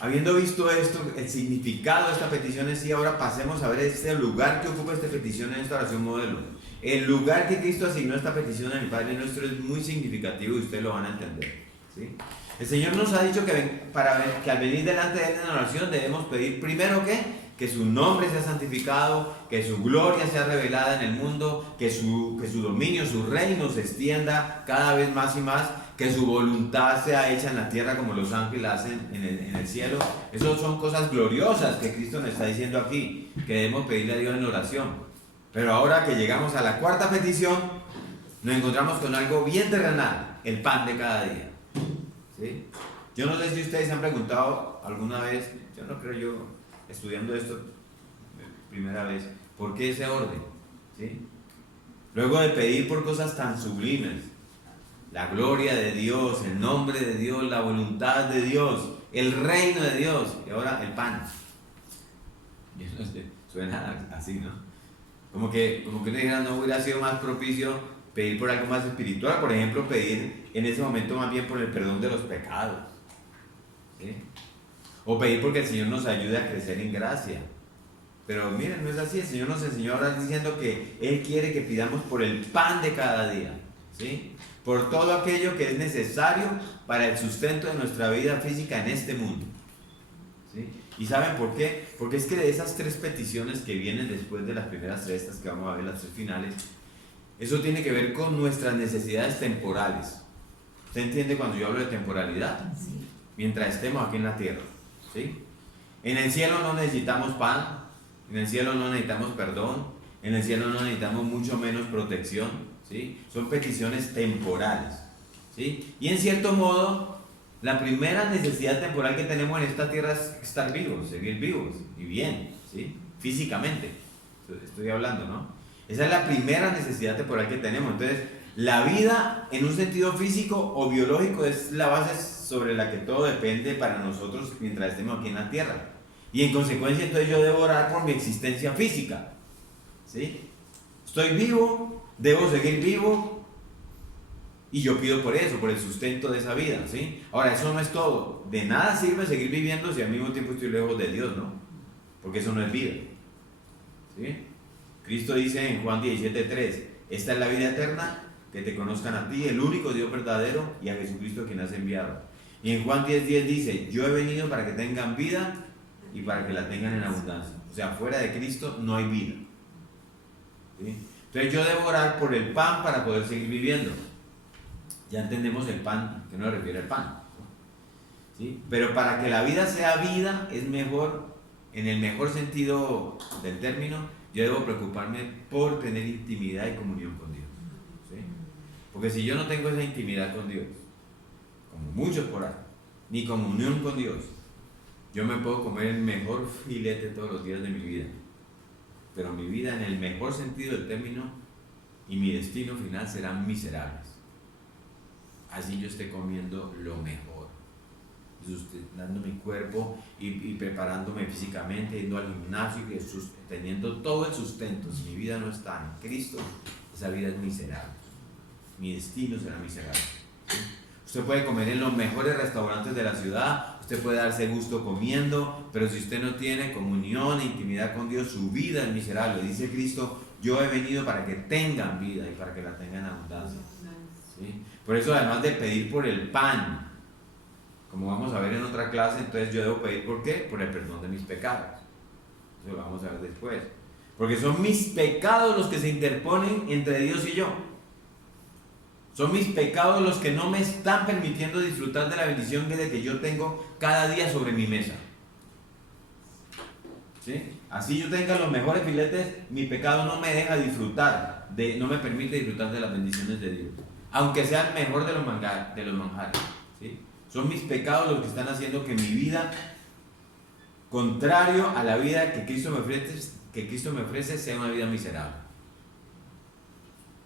habiendo visto esto, el significado de esta petición en sí, ahora pasemos a ver este lugar que ocupa esta petición en esta oración modelo. El lugar que Cristo asignó a esta petición en el Padre Nuestro es muy significativo y ustedes lo van a entender. ¿Sí? El Señor nos ha dicho que al venir delante de Él en oración debemos pedir primero que su nombre sea santificado, que su gloria sea revelada en el mundo, que su dominio, su reino se extienda cada vez más y más, que su voluntad sea hecha en la tierra como los ángeles hacen en el cielo. Esas son cosas gloriosas que Cristo nos está diciendo aquí, que debemos pedirle a Dios en oración. Pero ahora que llegamos a la cuarta petición, nos encontramos con algo bien terrenal: el pan de cada día. ¿Sí? Yo no sé si ustedes se han preguntado alguna vez, yo no creo, yo estudiando esto primera vez, ¿por qué ese orden? ¿Sí? Luego de pedir por cosas tan sublimes, la gloria de Dios, el nombre de Dios, la voluntad de Dios, el reino de Dios, y ahora el pan. Yo no sé, suena así, ¿no? Como que le dijeran, no hubiera sido más propicio pedir por algo más espiritual, por ejemplo, pedir en ese momento más bien por el perdón de los pecados. ¿Sí? O pedir porque el Señor nos ayude a crecer en gracia. Pero miren, no es así. El Señor nos enseñó ahora diciendo que Él quiere que pidamos por el pan de cada día, ¿sí? Por todo aquello que es necesario para el sustento de nuestra vida física en este mundo, ¿sí? ¿Y saben por qué? Porque es que de esas tres peticiones que vienen después de las primeras tres, estas que vamos a ver, las tres finales, eso tiene que ver con nuestras necesidades temporales. ¿Usted entiende cuando yo hablo de temporalidad? Sí. Mientras estemos aquí en la tierra. ¿sí? En el cielo no necesitamos pan, en el cielo no necesitamos perdón, en el cielo no necesitamos mucho menos protección, ¿sí? Son peticiones temporales, ¿sí? Y en cierto modo, la primera necesidad temporal que tenemos en esta tierra es estar vivos, seguir vivos y bien, ¿sí? Físicamente, estoy hablando, ¿no? Esa es la primera necesidad temporal que tenemos. Entonces, la vida en un sentido físico o biológico es la base sobre la que todo depende para nosotros mientras estemos aquí en la tierra. Y en consecuencia, entonces yo debo orar por mi existencia física, ¿sí? Estoy vivo, debo seguir vivo y yo pido por eso, por el sustento de esa vida, ¿sí? Ahora, eso no es todo. De nada sirve seguir viviendo si al mismo tiempo estoy lejos de Dios, ¿no? Porque eso no es vida, ¿sí? Cristo dice en Juan 17:3, esta es la vida eterna, que te conozcan a ti, el único Dios verdadero, y a Jesucristo quien has enviado. Y en Juan 10:10 dice, yo he venido para que tengan vida y para que la tengan en abundancia. O sea, fuera de Cristo no hay vida, ¿sí? Entonces yo debo orar por el pan para poder seguir viviendo. Ya entendemos el pan, que no se refiere al pan, ¿sí? Pero para que la vida sea vida, es mejor, en el mejor sentido del término, yo debo preocuparme por tener intimidad y comunión con Dios, ¿sí? Porque si yo no tengo esa intimidad con Dios, como muchos por ahí, ni comunión con Dios, yo me puedo comer el mejor filete todos los días de mi vida, pero mi vida en el mejor sentido del término y mi destino final serán miserables. Así yo esté comiendo lo mejor, sustentando mi cuerpo y preparándome físicamente, yendo al gimnasio y teniendo todo el sustento. Si mi vida no está en Cristo, esa vida es miserable. Mi destino será miserable, ¿sí? Usted puede comer en los mejores restaurantes de la ciudad, usted puede darse gusto comiendo, pero si usted no tiene comunión e intimidad con Dios, su vida es miserable. Dice Cristo, yo he venido para que tengan vida y para que la tengan en abundancia, ¿sí? Por eso, además de pedir por el pan, como vamos a ver en otra clase, entonces yo debo pedir ¿por qué? Por el perdón de mis pecados. Eso lo vamos a ver después. Porque son mis pecados los que se interponen entre Dios y yo. Son mis pecados los que no me están permitiendo disfrutar de la bendición que yo tengo cada día sobre mi mesa, ¿sí? Así yo tenga los mejores filetes, mi pecado no me deja disfrutar, no me permite disfrutar de las bendiciones de Dios, aunque sea el mejor de los manjares, ¿sí? Son mis pecados los que están haciendo que mi vida, contrario a la vida que Cristo me ofrece, sea una vida miserable.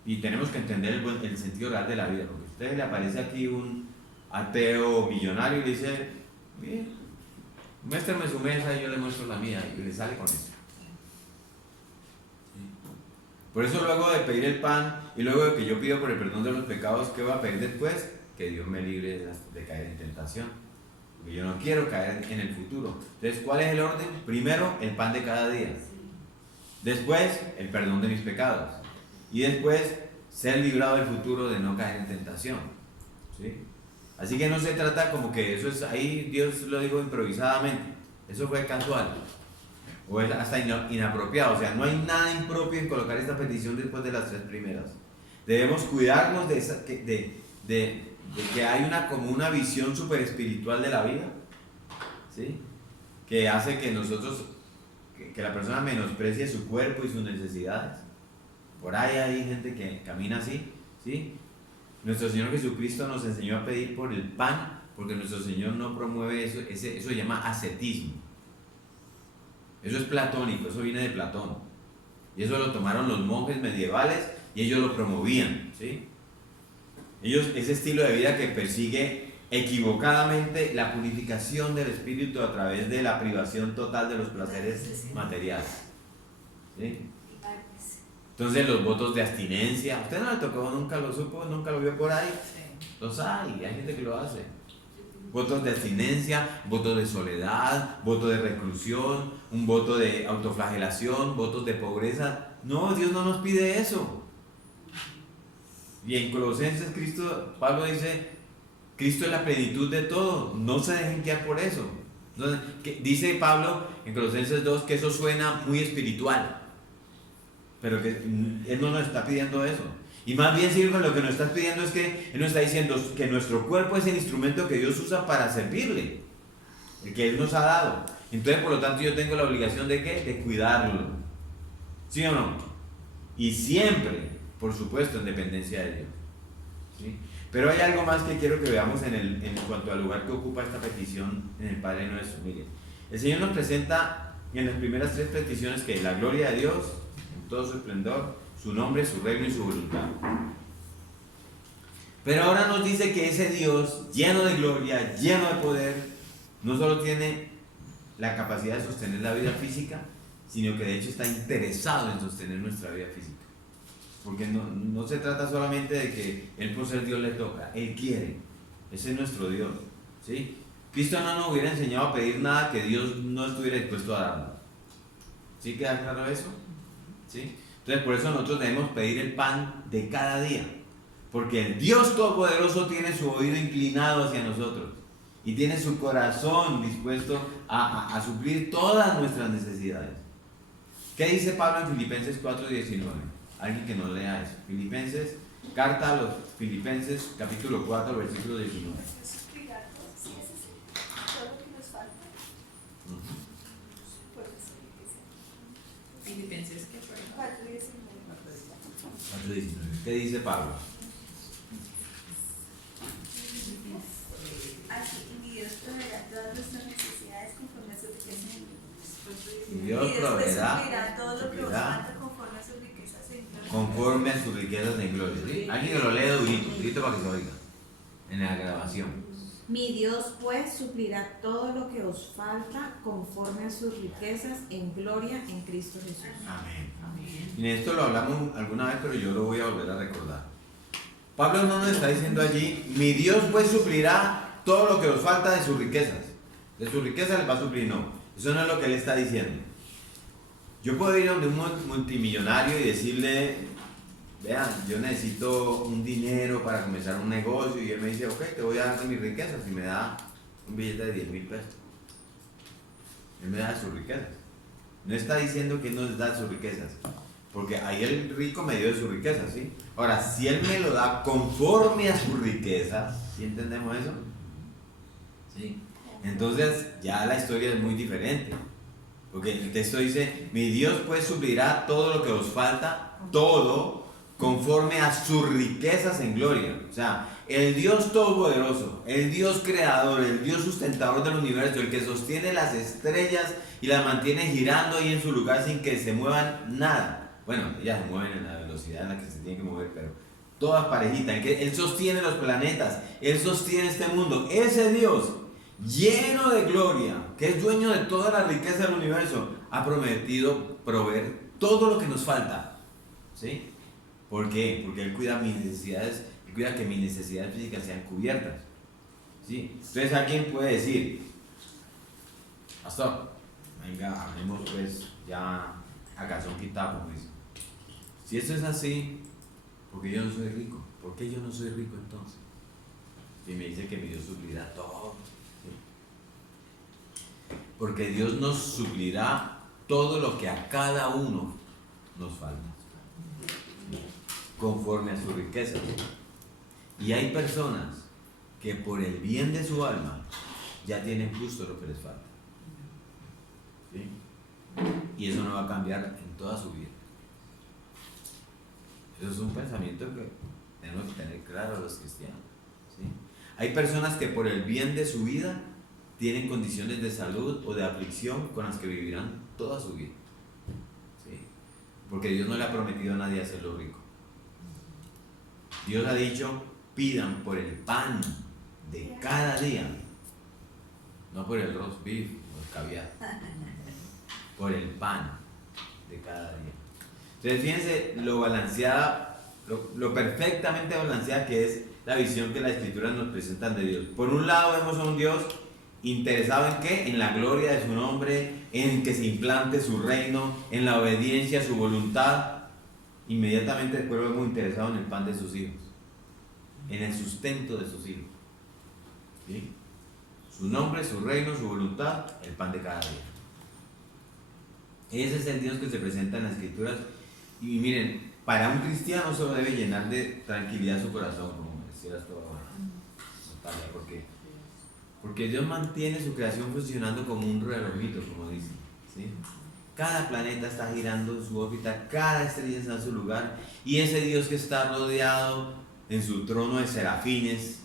Y tenemos que entender el sentido real de la vida, porque a usted le aparece aquí un ateo millonario y le dice, bien, muéstrame su mesa y yo le muestro la mía, y le sale con eso. Por eso luego de pedir el pan y luego de que yo pido por el perdón de los pecados, ¿qué voy a pedir después? Que Dios me libre de caer en tentación, porque yo no quiero caer en el futuro. Entonces, ¿cuál es el orden? Primero, el pan de cada día. Después, el perdón de mis pecados. Y después, ser librado del futuro de no caer en tentación, ¿sí? Así que no se trata como que eso es ahí, Dios lo dijo improvisadamente, eso fue casual, o es hasta inapropiado. O sea, no hay nada impropio en colocar esta petición después de las tres primeras. Debemos cuidarnos de que hay como una visión súper espiritual de la vida, ¿sí? Que hace que que la persona menosprecie su cuerpo y sus necesidades. Por ahí hay gente que camina así, ¿sí? Nuestro Señor Jesucristo nos enseñó a pedir por el pan, porque nuestro Señor no promueve eso, eso se llama ascetismo. Eso es platónico, eso viene de Platón. Y eso lo tomaron los monjes medievales y ellos lo promovían, ¿sí? Ese estilo de vida que persigue equivocadamente la purificación del espíritu a través de la privación total de los placeres materiales, ¿sí? Entonces los votos de abstinencia, ¿a usted no le tocó, nunca lo supo, nunca lo vio por ahí? Los hay gente que lo hace. Votos de abstinencia, votos de soledad, voto de reclusión, un voto de autoflagelación, votos de pobreza. No, Dios no nos pide eso. Y en Colosenses Pablo dice, Cristo es la plenitud de todo, no se dejen guiar por eso. Entonces, dice Pablo en Colosenses 2 que eso suena muy espiritual, pero que Él no nos está pidiendo eso. Y más bien, Silvio, lo que nos está pidiendo es que Él nos está diciendo que nuestro cuerpo es el instrumento que Dios usa para servirle. el que Él nos ha dado. Entonces, por lo tanto, yo tengo la obligación de ¿qué? De cuidarlo. ¿Sí o no? Y siempre, por supuesto, en dependencia de Dios. ¿Sí? Pero hay algo más que quiero que veamos en cuanto al lugar que ocupa esta petición en el Padre Nuestro. Miren, el Señor nos presenta en las primeras 3 peticiones que la gloria de Dios en todo su esplendor, su nombre, su reino y su voluntad. Pero ahora nos dice que ese Dios lleno de gloria, lleno de poder, no solo tiene la capacidad de sostener la vida física, sino que de hecho está interesado en sostener nuestra vida física. Porque no se trata solamente de que Él por ser Dios le toca, Él quiere. Ese es nuestro Dios. ¿Sí? Cristo no nos hubiera enseñado a pedir nada que Dios no estuviera dispuesto a darnos. ¿Sí queda claro eso? ¿Sí? Entonces por eso nosotros debemos pedir el pan de cada día. Porque el Dios Todopoderoso tiene su oído inclinado hacia nosotros. Y tiene su corazón dispuesto a suplir todas nuestras necesidades. ¿Qué dice Pablo en Filipenses 4:19? Alguien que nos lea eso. Filipenses, carta a los Filipenses, capítulo 4, versículo 19. Filipenses, ¿qué fue? 4:19. ¿Qué dice Pablo? Así, y mi Dios proveerá todas nuestras necesidades conforme a su riqueza en gloria. Y Dios Y después proveerá suplirá todo lo que os falta conforme a sus riquezas en gloria. conforme a sus riquezas en gloria. ¿Sí? Alguien que lo lee durito para que se oiga en la grabación. Mi Dios pues suplirá todo lo que os falta conforme a sus riquezas en gloria en Cristo Jesús. Amén. Miren, esto lo hablamos alguna vez, pero yo lo voy a volver a recordar. Pablo no nos está diciendo allí, mi Dios pues suplirá todo lo que os falta de sus riquezas. De sus riquezas les va a suplir, no. Eso no es lo que él está diciendo. Yo puedo ir a donde un multimillonario y decirle, vean, yo necesito un dinero para comenzar un negocio, y él me dice, ok, te voy a dar de mis riquezas, y me da un billete de 10,000 pesos. Él me da sus riquezas. No está diciendo que él nos da sus riquezas, porque ahí el rico me dio de sus riquezas, ¿sí? Ahora, si él me lo da conforme a sus riquezas, ¿sí entendemos eso? ¿Sí? Entonces ya la historia es muy diferente, porque el texto dice, mi Dios pues suplirá todo lo que os falta, todo conforme a sus riquezas en gloria. O sea, el Dios todopoderoso, el Dios creador, el Dios sustentador del universo, el que sostiene las estrellas y las mantiene girando ahí en su lugar sin que se muevan nada. Bueno, ellas se mueven en la velocidad en la que se tienen que mover, pero todas parejitas. Él sostiene los planetas, Él sostiene este mundo. Ese Dios lleno de gloria, que es dueño de toda la riqueza del universo, ha prometido proveer todo lo que nos falta. ¿Sí? ¿Por qué? Porque Él cuida mis necesidades, Él cuida que mis necesidades físicas sean cubiertas. ¿Sí? Entonces alguien puede decir, pastor, venga, hablemos pues ya a calzón quitado, como dice. Si eso es así, ¿por qué yo no soy rico? ¿Por qué yo no soy rico entonces? Y me dice que mi Dios suplirá todo. ¿Sí? Porque Dios nos suplirá todo lo que a cada uno nos falta, conforme a su riqueza. Y hay personas que por el bien de su alma ya tienen justo lo que les falta. ¿Sí? Y eso no va a cambiar en toda su vida. Eso es un pensamiento que tenemos que tener claro los cristianos. ¿Sí? Hay personas que por el bien de su vida tienen condiciones de salud o de aflicción con las que vivirán toda su vida. ¿Sí? Porque Dios no le ha prometido a nadie hacerlo rico. Dios ha dicho, pidan por el pan de cada día, no por el roast beef o el caviar, por el pan de cada día. Entonces fíjense lo balanceada, lo perfectamente balanceada que es la visión que las escrituras nos presentan de Dios. Por un lado vemos a un Dios interesado en ¿qué? En la gloria de su nombre, en que se implante su reino, en la obediencia a su voluntad. Inmediatamente después lo vemos interesado en el pan de sus hijos, en el sustento de sus hijos. ¿Sí? Su nombre, su reino, su voluntad, el pan de cada día. Ese es el Dios que se presenta en las escrituras. Y miren, para un cristiano solo debe llenar de tranquilidad su corazón, como decías todo, Natalia, porque Porque Dios mantiene su creación funcionando como un relojito, como dicen, ¿sí? Cada planeta está girando en su órbita, cada estrella está en su lugar, y ese Dios que está rodeado en su trono de serafines,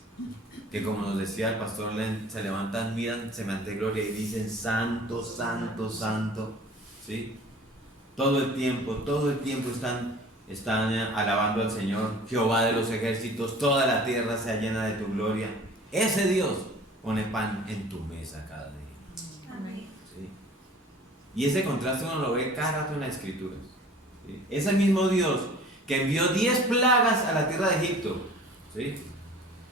que como nos decía el pastor Len, se levantan, miran semejante gloria y dicen santo, santo, santo, ¿sí? Todo el tiempo están alabando al Señor. Jehová de los ejércitos, toda la tierra sea llena de tu gloria. Ese Dios pone pan en tu mesa cada día. Amén. ¿Sí? Y ese contraste uno lo ve cada rato en las escrituras, ¿sí? Ese mismo Dios que envió 10 plagas a la tierra de Egipto, ¿sí?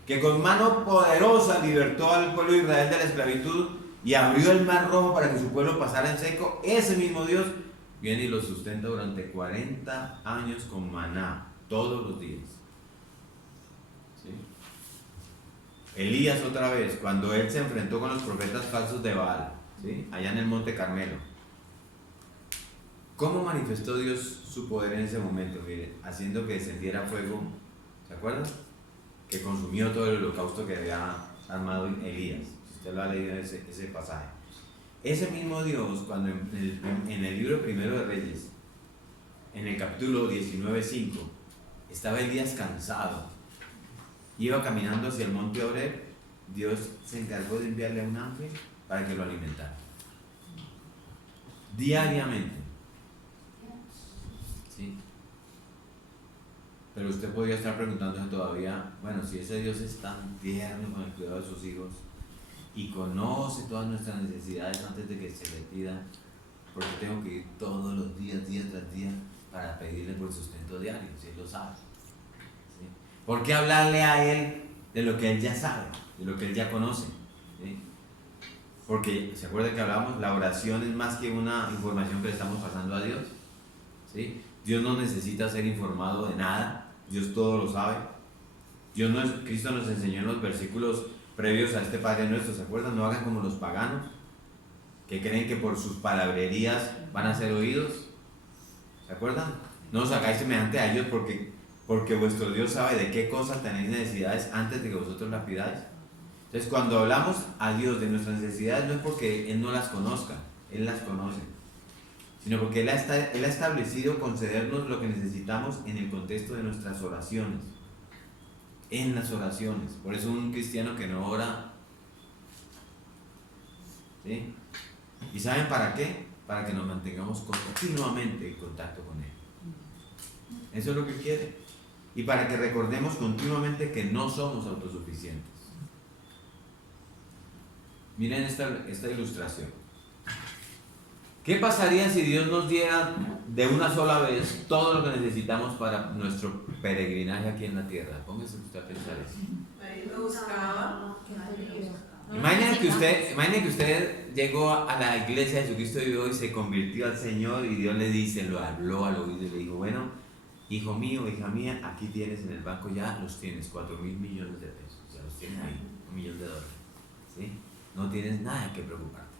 Que con mano poderosa libertó al pueblo de Israel de la esclavitud y abrió el mar rojo para que su pueblo pasara en seco, ese mismo Dios viene y lo sustenta durante 40 años con maná, todos los días. ¿Sí? Elías otra vez, cuando él se enfrentó con los profetas falsos de Baal, ¿sí? Allá en el monte Carmelo. ¿Cómo manifestó Dios su poder en ese momento? Mire, haciendo que descendiera fuego, ¿se acuerdan? Que consumió todo el holocausto que había armado Elías. Si usted lo ha leído ese pasaje. Ese mismo Dios, cuando en el libro primero de Reyes, en el capítulo 19:5, estaba Elías cansado, iba caminando hacia el monte Oreb, Dios se encargó de enviarle a un ángel para que lo alimentara diariamente. ¿Sí? Pero usted podría estar preguntándose todavía, bueno, si ese Dios es tan tierno con el cuidado de sus hijos y conoce todas nuestras necesidades antes de que se le pida, porque tengo que ir todos los días, día tras día, para pedirle por el sustento diario, si él lo sabe. ¿Sí? ¿Por qué hablarle a él de lo que él ya sabe, de lo que él ya conoce? ¿Sí? Porque, ¿se acuerda que hablábamos? La oración es más que una información que le estamos pasando a Dios. ¿Sí? Dios no necesita ser informado de nada, Dios todo lo sabe. Cristo nos enseñó en los versículos previos a este Padre Nuestro, ¿se acuerdan? No hagan como los paganos, que creen que por sus palabrerías van a ser oídos. ¿Se acuerdan? No os hagáis semejante a ellos porque vuestro Dios sabe de qué cosas tenéis necesidades antes de que vosotros las pidáis. Entonces, cuando hablamos a Dios de nuestras necesidades, no es porque Él no las conozca, Él las conoce, sino porque Él ha establecido concedernos lo que necesitamos en el contexto de nuestras oraciones. En las oraciones. Por eso un cristiano que no ora, ¿sí? ¿Y saben para qué? Para que nos mantengamos continuamente en contacto con Él. Eso es lo que quiere. Y para que recordemos continuamente que no somos autosuficientes. Miren esta ilustración. ¿Qué pasaría si Dios nos diera de una sola vez todo lo que necesitamos para nuestro peregrinaje aquí en la tierra? Póngase usted a pensar eso. Ahí lo buscaba. Imagine que usted llegó a la iglesia de Jesucristo de Dios y se convirtió al Señor y Dios le dice, lo habló al oído y le dijo, bueno, hijo mío, hija mía, aquí tienes en el banco, ya los tienes, 4.000 millones de pesos, ya los tienes ahí, $1 millón, ¿sí? No tienes nada que preocuparte.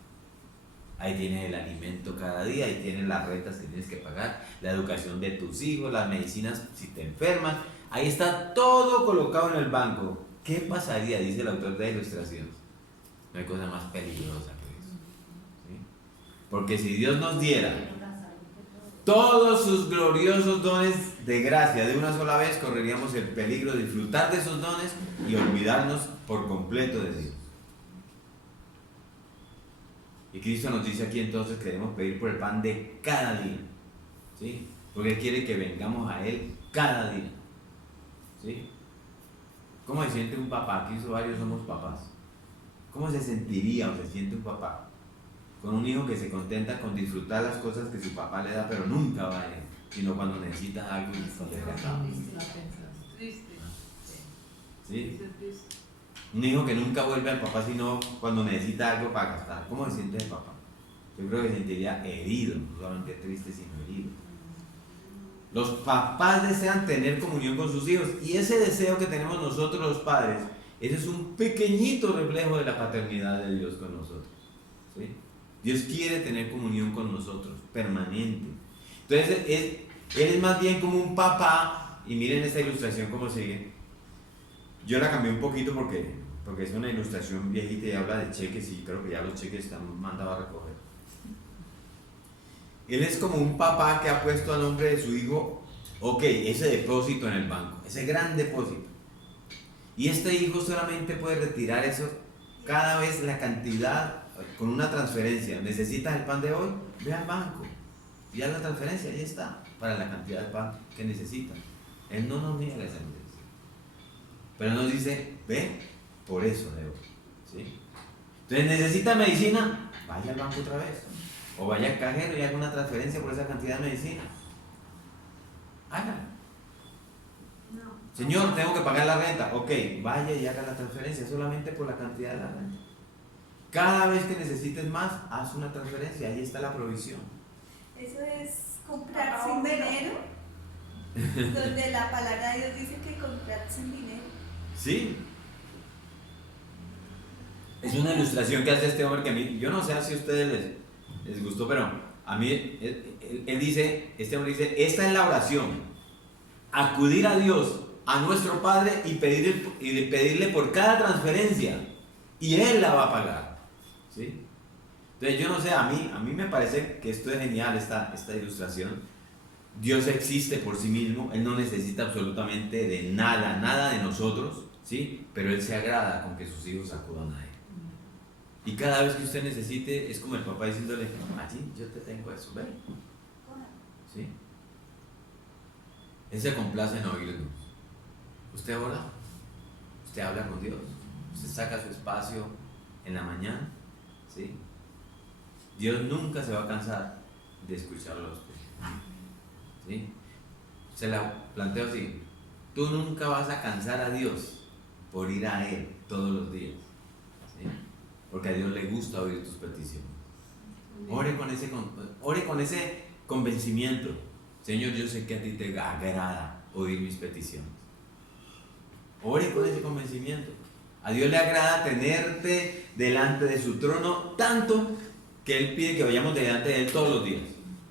Ahí tienes el alimento cada día, ahí tienes las rentas que tienes que pagar, la educación de tus hijos, las medicinas si te enfermas, ahí está todo colocado en el banco. ¿Qué pasaría? Dice el autor de la ilustración. No hay cosa más peligrosa que eso. ¿Sí? Porque si Dios nos diera todos sus gloriosos dones de gracia de una sola vez, correríamos el peligro de disfrutar de esos dones y olvidarnos por completo de Dios. Y Cristo nos dice aquí entonces que debemos pedir por el pan de cada día, ¿sí? Porque Él quiere que vengamos a Él cada día, ¿sí? ¿Cómo se siente un papá? Aquí varios somos papás. ¿Cómo se sentiría o se siente un papá con un hijo que se contenta con disfrutar las cosas que su papá le da, pero nunca va a él, sino cuando necesita algo y le acaba? Triste. ¿Sí? Un hijo que nunca vuelve al papá sino cuando necesita algo para gastar. ¿Cómo se siente el papá? Yo creo que se sentiría herido, no solamente triste, sino herido. Los papás desean tener comunión con sus hijos y ese deseo que tenemos nosotros los padres, ese es un pequeñito reflejo de la paternidad de Dios con nosotros. ¿Sí? Dios quiere tener comunión con nosotros, permanente. Entonces, Él es más bien como un papá, y miren esta ilustración cómo sigue. Yo la cambié un poquito porque porque es una ilustración viejita y habla de cheques y creo que ya los cheques están mandados a recoger. Él es como un papá que ha puesto a nombre de su hijo, ok, ese depósito en el banco, ese gran depósito. Y este hijo solamente puede retirar eso cada vez la cantidad con una transferencia. ¿Necesitas el pan de hoy? Ve al banco y haz la transferencia, ahí está, para la cantidad de pan que necesitas. Él no nos niega esa necesidad, pero nos dice, ve, por eso debo. ¿Sí? Entonces, ¿necesita medicina? Vaya al banco otra vez. O vaya al cajero y haga una transferencia por esa cantidad de medicina. Hágala. Señor, tengo que pagar la renta. Ok, vaya y haga la transferencia solamente por la cantidad de la renta. Cada vez que necesites más, haz una transferencia. Ahí está la provisión. Eso es comprar sin dinero, donde la palabra de Dios dice que comprar sin dinero. Sí. Es una ilustración que hace este hombre que a mí, yo no sé si a ustedes les gustó, pero a mí, él dice, este hombre dice, esta es la oración: acudir a Dios, a nuestro Padre, y pedirle por cada transferencia, y Él la va a pagar. ¿Sí? Entonces yo no sé, a mí me parece que esto es genial, esta ilustración. Dios existe por sí mismo, Él no necesita absolutamente de nada de nosotros, ¿sí? Pero Él se agrada con que sus hijos acudan a Él. Y cada vez que usted necesite, es como el papá diciéndole, allí yo te tengo eso, ven. ¿Sí? Él se complace en oírnos. Usted ora, usted habla con Dios, usted saca su espacio en la mañana, ¿sí? Dios nunca se va a cansar de escucharlo a usted. ¿Sí? Se la planteo así: tú nunca vas a cansar a Dios por ir a Él todos los días, ¿sí? Porque a Dios le gusta oír tus peticiones. Ore con ese convencimiento: Señor, yo sé que a ti te agrada oír mis peticiones. Ore con ese convencimiento. A Dios le agrada tenerte delante de su trono, tanto que Él pide que vayamos delante de Él todos los días.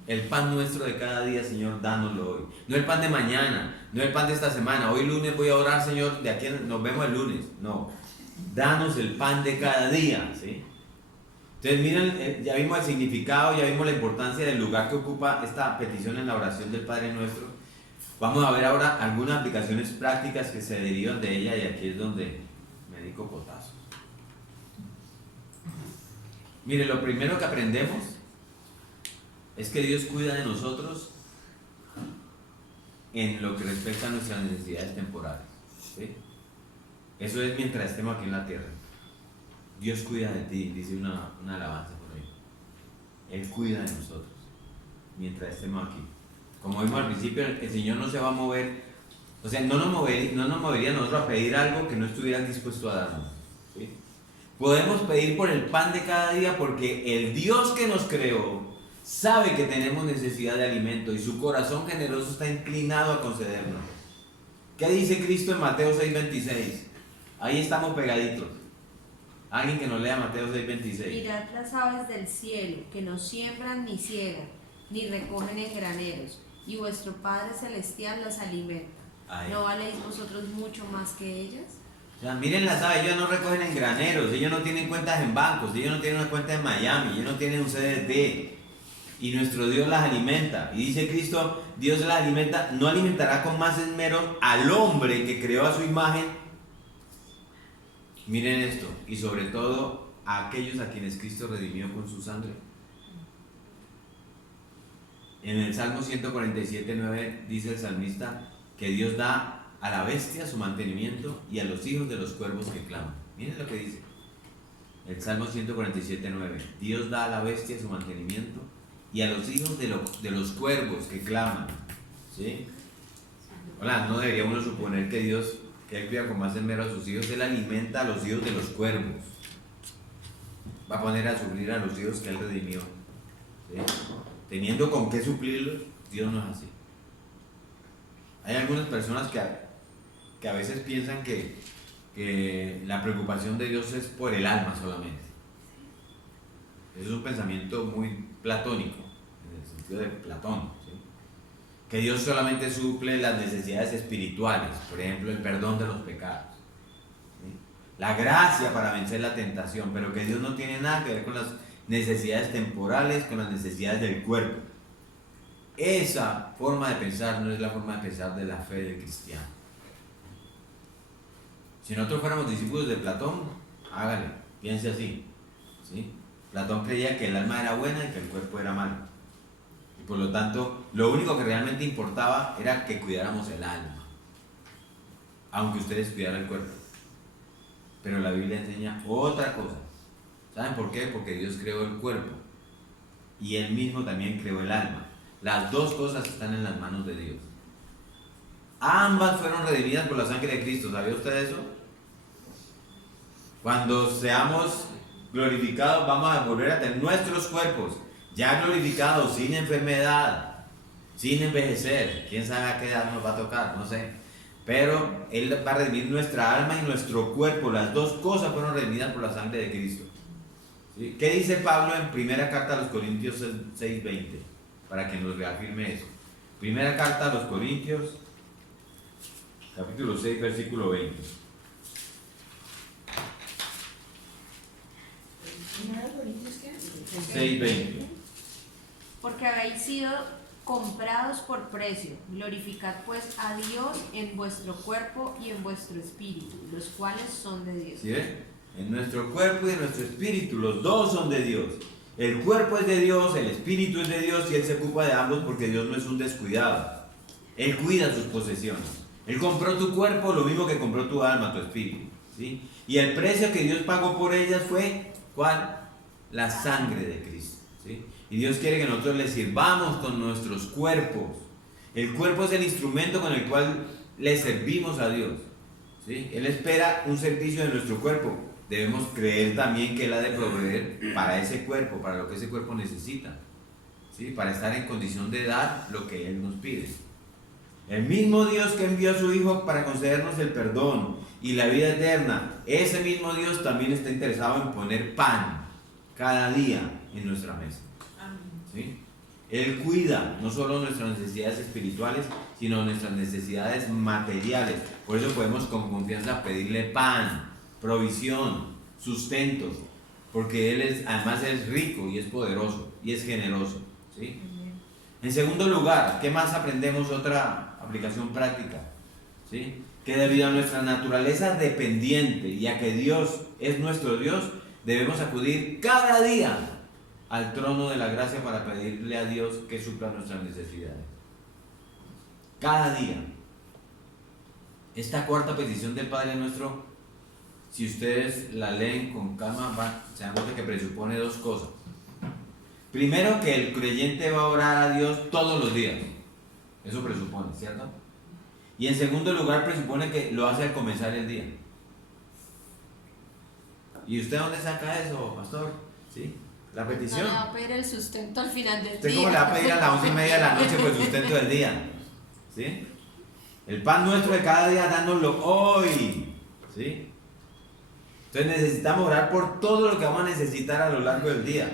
El pan nuestro de cada día, Señor, dánoslo hoy. No el pan de mañana, no el pan de esta semana. Hoy lunes voy a orar, Señor, de aquí nos vemos el lunes. No, danos el pan de cada día, ¿sí? Entonces miren, ya vimos el significado, ya vimos la importancia del lugar que ocupa esta petición en la oración del Padre Nuestro. Vamos a ver ahora algunas aplicaciones prácticas que se derivan de ella, y aquí es donde me di copotazos. Mire, lo primero que aprendemos es que Dios cuida de nosotros en lo que respecta a nuestras necesidades temporales, ¿sí? Eso es mientras estemos aquí en la tierra. Dios cuida de ti, dice una alabanza por ahí. Él cuida de nosotros mientras estemos aquí. Como vimos al principio, el Señor no se va a mover, o sea, no nos movería a nosotros a pedir algo que no estuvieran dispuestos a darnos, ¿sí? Podemos pedir por el pan de cada día porque el Dios que nos creó sabe que tenemos necesidad de alimento y su corazón generoso está inclinado a concedernos. ¿Qué dice Cristo en Mateo 6:26? Ahí estamos pegaditos. Alguien que nos lea Mateo 6:26. Mirad las aves del cielo, que no siembran ni ciegan, ni recogen en graneros, y vuestro Padre Celestial las alimenta. Ahí. ¿No valéis vosotros mucho más que ellas? O sea, miren las aves, ellos no recogen en graneros, ellos no tienen cuentas en bancos, ellos no tienen una cuenta en Miami, ellos no tienen un CDT. Y nuestro Dios las alimenta. Y dice Cristo, Dios las alimenta, no alimentará con más esmero al hombre que creó a su imagen. Miren esto, y sobre todo a aquellos a quienes Cristo redimió con su sangre. En el Salmo 147:9 dice el salmista que Dios da a la bestia su mantenimiento y a los hijos de los cuervos que claman. Miren lo que dice el Salmo 147:9. Dios da a la bestia su mantenimiento y a los hijos de los cuervos que claman, ¿sí? Hola, no debería uno suponer que Dios, que Él cuida con más esmero a sus hijos. Él alimenta a los hijos de los cuervos. Va a poner a suplir a los hijos que Él redimió, ¿sí? Teniendo con qué suplirlos, Dios no es así. Hay algunas personas que a veces piensan que la preocupación de Dios es por el alma solamente. Eso es un pensamiento muy platónico, en el sentido de Platón, ¿sí? Que Dios solamente suple las necesidades espirituales, por ejemplo, el perdón de los pecados, ¿sí? la gracia para vencer la tentación, pero que Dios no tiene nada que ver con las necesidades temporales, con las necesidades del cuerpo. Esa forma de pensar no es la forma de pensar de la fe del cristiano. Si nosotros fuéramos discípulos de Platón, hágale, piense así, ¿sí? Platón creía que el alma era buena y que el cuerpo era malo. Y por lo tanto, lo único que realmente importaba era que cuidáramos el alma, aunque ustedes cuidaran el cuerpo. Pero la Biblia enseña otra cosa. ¿Saben por qué? Porque Dios creó el cuerpo y Él mismo también creó el alma. Las dos cosas están en las manos de Dios. Ambas fueron redimidas por la sangre de Cristo. ¿Sabía usted eso? Cuando seamos glorificados, vamos a volver a tener nuestros cuerpos ya glorificados, sin enfermedad, sin envejecer. Quién sabe a qué edad nos va a tocar, no sé. Pero Él va a redimir nuestra alma y nuestro cuerpo. Las dos cosas fueron redimidas por la sangre de Cristo. ¿Sí? ¿Qué dice Pablo en primera carta a los Corintios 6:20? Para que nos reafirme eso. Primera carta a los Corintios, capítulo 6, versículo 20. Corintios qué? 6:20. Porque habéis sido comprados por precio. Glorificad pues a Dios en vuestro cuerpo y en vuestro espíritu, los cuales son de Dios. ¿Sí ven? En nuestro cuerpo y en nuestro espíritu, los dos son de Dios. El cuerpo es de Dios, el espíritu es de Dios y Él se ocupa de ambos porque Dios no es un descuidado. Él cuida sus posesiones. Él compró tu cuerpo lo mismo que compró tu alma, tu espíritu, ¿sí? Y el precio que Dios pagó por ellas fue, ¿cuál? La sangre de Cristo, ¿sí? Y Dios quiere que nosotros le sirvamos con nuestros cuerpos. El cuerpo es el instrumento con el cual le servimos a Dios, ¿sí? Él espera un servicio de nuestro cuerpo. Debemos creer también que Él ha de proveer para ese cuerpo, para lo que ese cuerpo necesita, ¿sí? Para estar en condición de dar lo que Él nos pide. El mismo Dios que envió a su Hijo para concedernos el perdón y la vida eterna, ese mismo Dios también está interesado en poner pan cada día en nuestra mesa, ¿sí? Él cuida no solo nuestras necesidades espirituales, sino nuestras necesidades materiales. Por eso podemos con confianza pedirle pan, provisión, sustento, porque Él además es rico y es poderoso y es generoso, ¿sí? En segundo lugar, ¿qué más aprendemos? Otra aplicación práctica, ¿sí? Que debido a nuestra naturaleza dependiente y a que Dios es nuestro Dios, debemos acudir cada día al trono de la gracia para pedirle a Dios que supla nuestras necesidades. Cada día. Esta cuarta petición del Padre Nuestro, si ustedes la leen con calma, se dan cuenta que presupone dos cosas. Primero, que el creyente va a orar a Dios todos los días. Eso presupone, ¿cierto? Y en segundo lugar, presupone que lo hace al comenzar el día. ¿Y usted dónde saca eso, pastor? ¿Sí? La petición. No le va a pedir el sustento al final del ¿Usted día. cómo le va a pedir a las 11:30 de la noche por el sustento del día? ¿Sí? El pan nuestro de cada día dándolo hoy. ¿Sí? Entonces necesitamos orar por todo lo que vamos a necesitar a lo largo del día,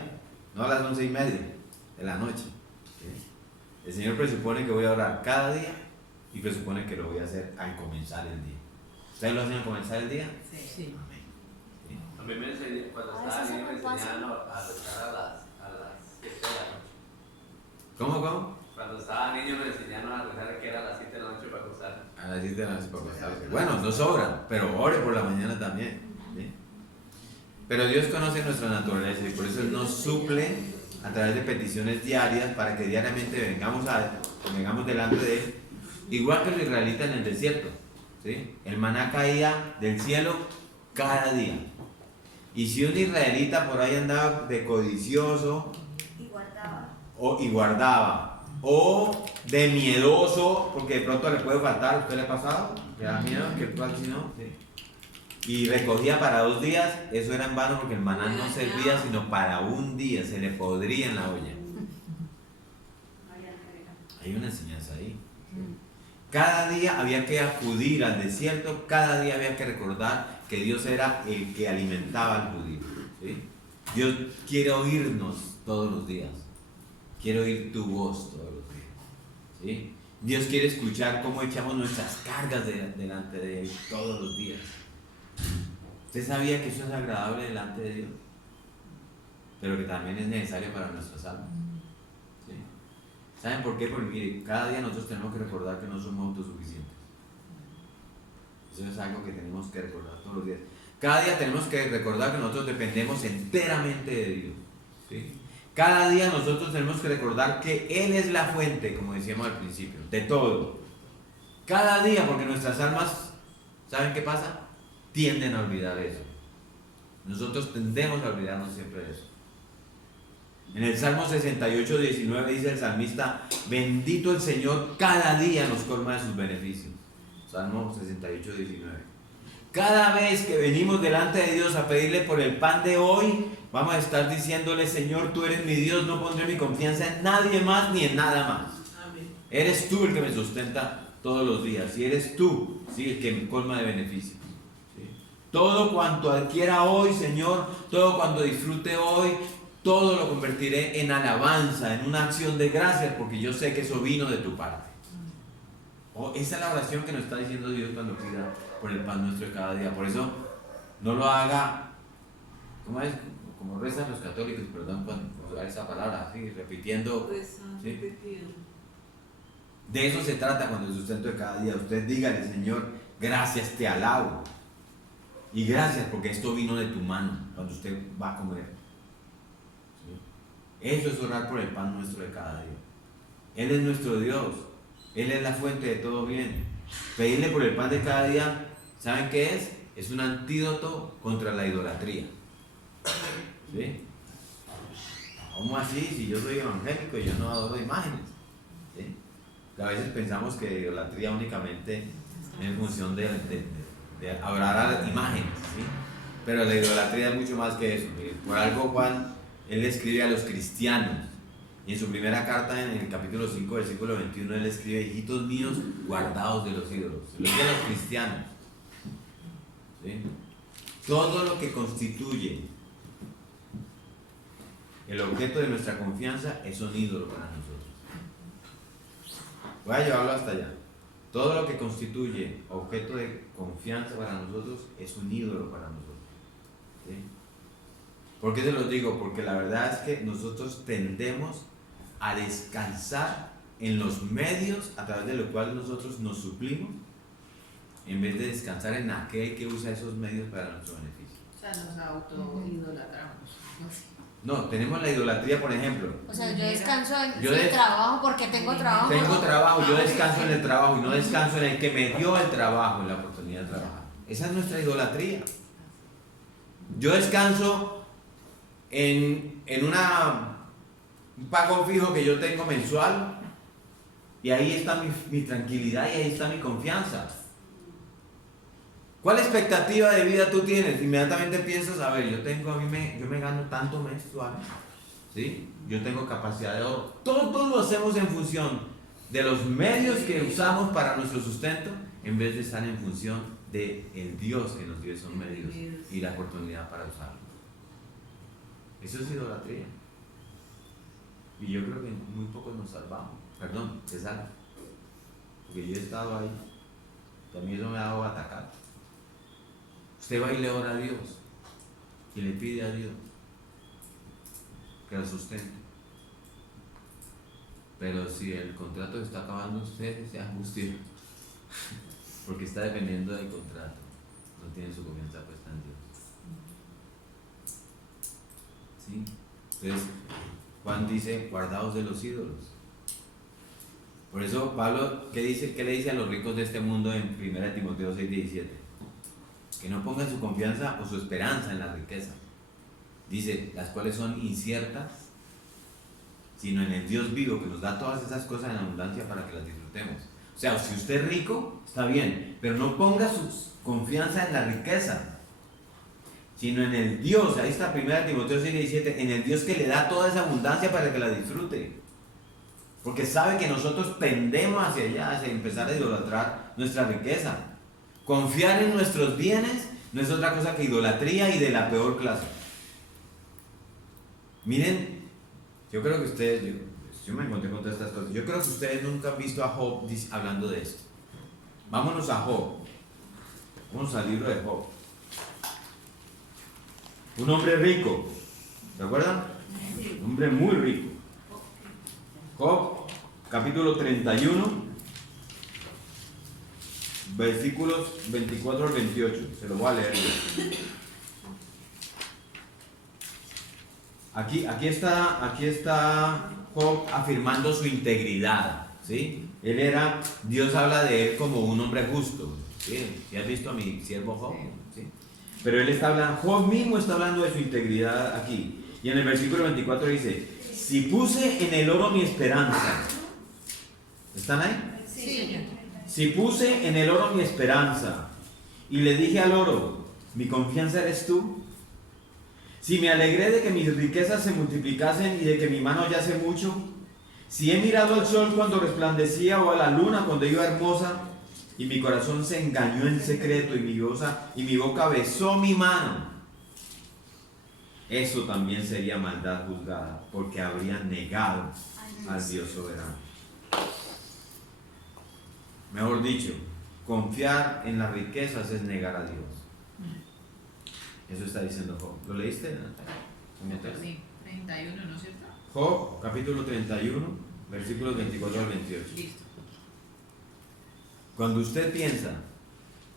no a las 11:30 de la noche. ¿Sí? El Señor presupone que voy a orar cada día y presupone que lo voy a hacer al comenzar el día. ¿Ustedes lo hacen al comenzar el día? Sí. Amén. ¿Sí? A mí me enseñó, cuando A estaba veces niño me me pasa. enseñaban a rezar a las 7 de la noche. ¿Cómo? Cuando estaba niño me enseñaron a rezar que era a las 7 de la noche para acostarse. A las 7 de la noche para acostarse. Bueno, no sobra, pero ore por la mañana también. ¿Sí? Pero Dios conoce nuestra naturaleza y por eso Él nos suple a través de peticiones diarias para que diariamente vengamos delante de Él, igual que los israelitas en el desierto, ¿sí? El maná caía del cielo cada día. Y si un israelita por ahí andaba de codicioso Y guardaba. o de miedoso, porque de pronto le puede faltar, ¿a usted le ha pasado? ¿Le da miedo que el si no? Sí. Y recogía para 2 días, eso era en vano porque el maná no servía sino para un día, se le podría en la olla. Hay una enseñanza ahí. Cada día había que acudir al desierto, cada día había que recordar que Dios era el que alimentaba al judío, ¿sí? Dios quiere oírnos todos los días, quiere oír tu voz todos los días, ¿sí? Dios quiere escuchar cómo echamos nuestras cargas delante de Él todos los días. ¿Usted sabía que eso es agradable delante de Dios? Pero que también es necesario para nuestras almas. ¿Sí? ¿Saben por qué? Porque mire, cada día nosotros tenemos que recordar que no somos autosuficientes. Eso es algo que tenemos que recordar todos los días. Cada día tenemos que recordar que nosotros dependemos enteramente de Dios. ¿Sí? Cada día nosotros tenemos que recordar que Él es la fuente, como decíamos al principio, de todo. Cada día, porque nuestras almas, ¿saben qué pasa? Tienden a olvidar eso. Nosotros tendemos a olvidarnos siempre de eso. En el Salmo 68, 19 dice el salmista: bendito el Señor, cada día nos colma de sus beneficios. Salmo 68, 19. Cada vez que venimos delante de Dios a pedirle por el pan de hoy, vamos a estar diciéndole: Señor, tú eres mi Dios, no pondré mi confianza en nadie más ni en nada más. Amén. Eres tú el que me sustenta todos los días, y eres tú, ¿sí?, el que me colma de beneficios. ¿Sí? Todo cuanto adquiera hoy, Señor, todo cuanto disfrute hoy, todo lo convertiré en alabanza, en una acción de gracias, porque yo sé que eso vino de tu parte. Esa es la oración que nos está diciendo Dios cuando pida por el pan nuestro de cada día. Por eso no lo haga, ¿cómo es? Como rezan los católicos, perdón por usar esa palabra, así, repitiendo. ¿Sí? De eso se trata cuando el sustento de cada día. Usted dígale: Señor, gracias, te alabo. Y gracias porque esto vino de tu mano cuando usted va a comer. ¿Sí? Eso es orar por el pan nuestro de cada día. Él es nuestro Dios. Él es la fuente de todo bien. Pedirle por el pan de cada día, ¿saben qué es? Es un antídoto contra la idolatría. ¿Sí? ¿Cómo así? Si yo soy evangélico y yo no adoro imágenes. ¿Sí? A veces pensamos que idolatría únicamente es en función de adorar a las imágenes. ¿Sí? Pero la idolatría es mucho más que eso. Por algo Juan, él escribe a los cristianos. Y en su primera carta, en el capítulo 5, versículo 21, él escribe: hijitos míos, guardaos de los ídolos. Se lo dice a los cristianos. ¿Sí? Todo lo que constituye el objeto de nuestra confianza es un ídolo para nosotros. Voy a llevarlo hasta allá. Todo lo que constituye objeto de confianza para nosotros es un ídolo para nosotros. ¿Sí? ¿Por qué se los digo? Porque la verdad es que nosotros tendemos a descansar en los medios a través de los cuales nosotros nos suplimos, en vez de descansar en aquel que usa esos medios para nuestro beneficio. O sea, nos autoidolatramos. No, tenemos la idolatría, por ejemplo. O sea, yo descanso en Yo el trabajo porque tengo trabajo. Tengo trabajo, yo descanso en el trabajo y no descanso en el que me dio el trabajo, la oportunidad de trabajar. Esa es nuestra idolatría. Yo descanso en un pago fijo que yo tengo mensual, y ahí está mi tranquilidad y ahí está mi confianza. ¿Cuál expectativa de vida tú tienes? Inmediatamente piensas: a ver, yo me gano tanto mensual, ¿sí? Yo tengo capacidad de ahorro. Todo lo hacemos en función de los medios que usamos para nuestro sustento, en vez de estar en función de el Dios que nos dio esos medios y la oportunidad para usarlos. Eso es idolatría. Y yo creo que muy pocos nos salvamos. Perdón, se salvan. Porque yo he estado ahí. También eso me ha dado a atacar. Usted va y le ora a Dios. Y le pide a Dios que lo sustente. Pero si el contrato se está acabando, usted se angustia. Porque está dependiendo del contrato. No tiene su confianza puesta en Dios. ¿Sí? Entonces, Juan dice: guardaos de los ídolos. Por eso Pablo, ¿qué le dice a los ricos de este mundo en 1 Timoteo 6:17? Que no pongan su confianza o su esperanza en la riqueza. Dice: las cuales son inciertas, sino en el Dios vivo, que nos da todas esas cosas en abundancia para que las disfrutemos. O sea, si usted es rico, está bien, pero no ponga su confianza en la riqueza, sino en el Dios. Ahí está 1 Timoteo 6:17, en el Dios que le da toda esa abundancia para que la disfrute. Porque sabe que nosotros tendemos hacia allá, hacia empezar a idolatrar nuestra riqueza. Confiar en nuestros bienes no es otra cosa que idolatría, y de la peor clase. Miren, yo creo que ustedes, yo me encontré con todas estas cosas. Yo creo que ustedes nunca han visto a Job hablando de esto. Vámonos a Job. Vamos al libro de Job. Un hombre rico. ¿Se acuerdan? Un hombre muy rico. Job, capítulo 31, versículos 24 al 28. Se los voy a leer yo. Aquí está Job afirmando su integridad, ¿sí? Dios habla de él como un hombre justo, ¿sí? ¿Sí has visto a mi siervo Job? ¿Sí? Pero él está hablando, Job mismo está hablando de su integridad aquí. Y en el versículo 24 dice, si puse en el oro mi esperanza. ¿Están ahí? Sí, señor. Si puse en el oro mi esperanza y le dije al oro, mi confianza eres tú. Si me alegré de que mis riquezas se multiplicasen y de que mi mano yace mucho, si he mirado al sol cuando resplandecía o a la luna cuando iba hermosa, y mi corazón se engañó en secreto y mi boca besó mi mano, eso también sería maldad juzgada, porque habrían negado al Dios soberano. Mejor dicho, confiar en las riquezas es negar a Dios. Eso está diciendo Job. ¿Lo leíste, Natalia? Sí, 31, ¿no es cierto? Job, capítulo 31, versículos 24 al 28. Listo. Cuando usted piensa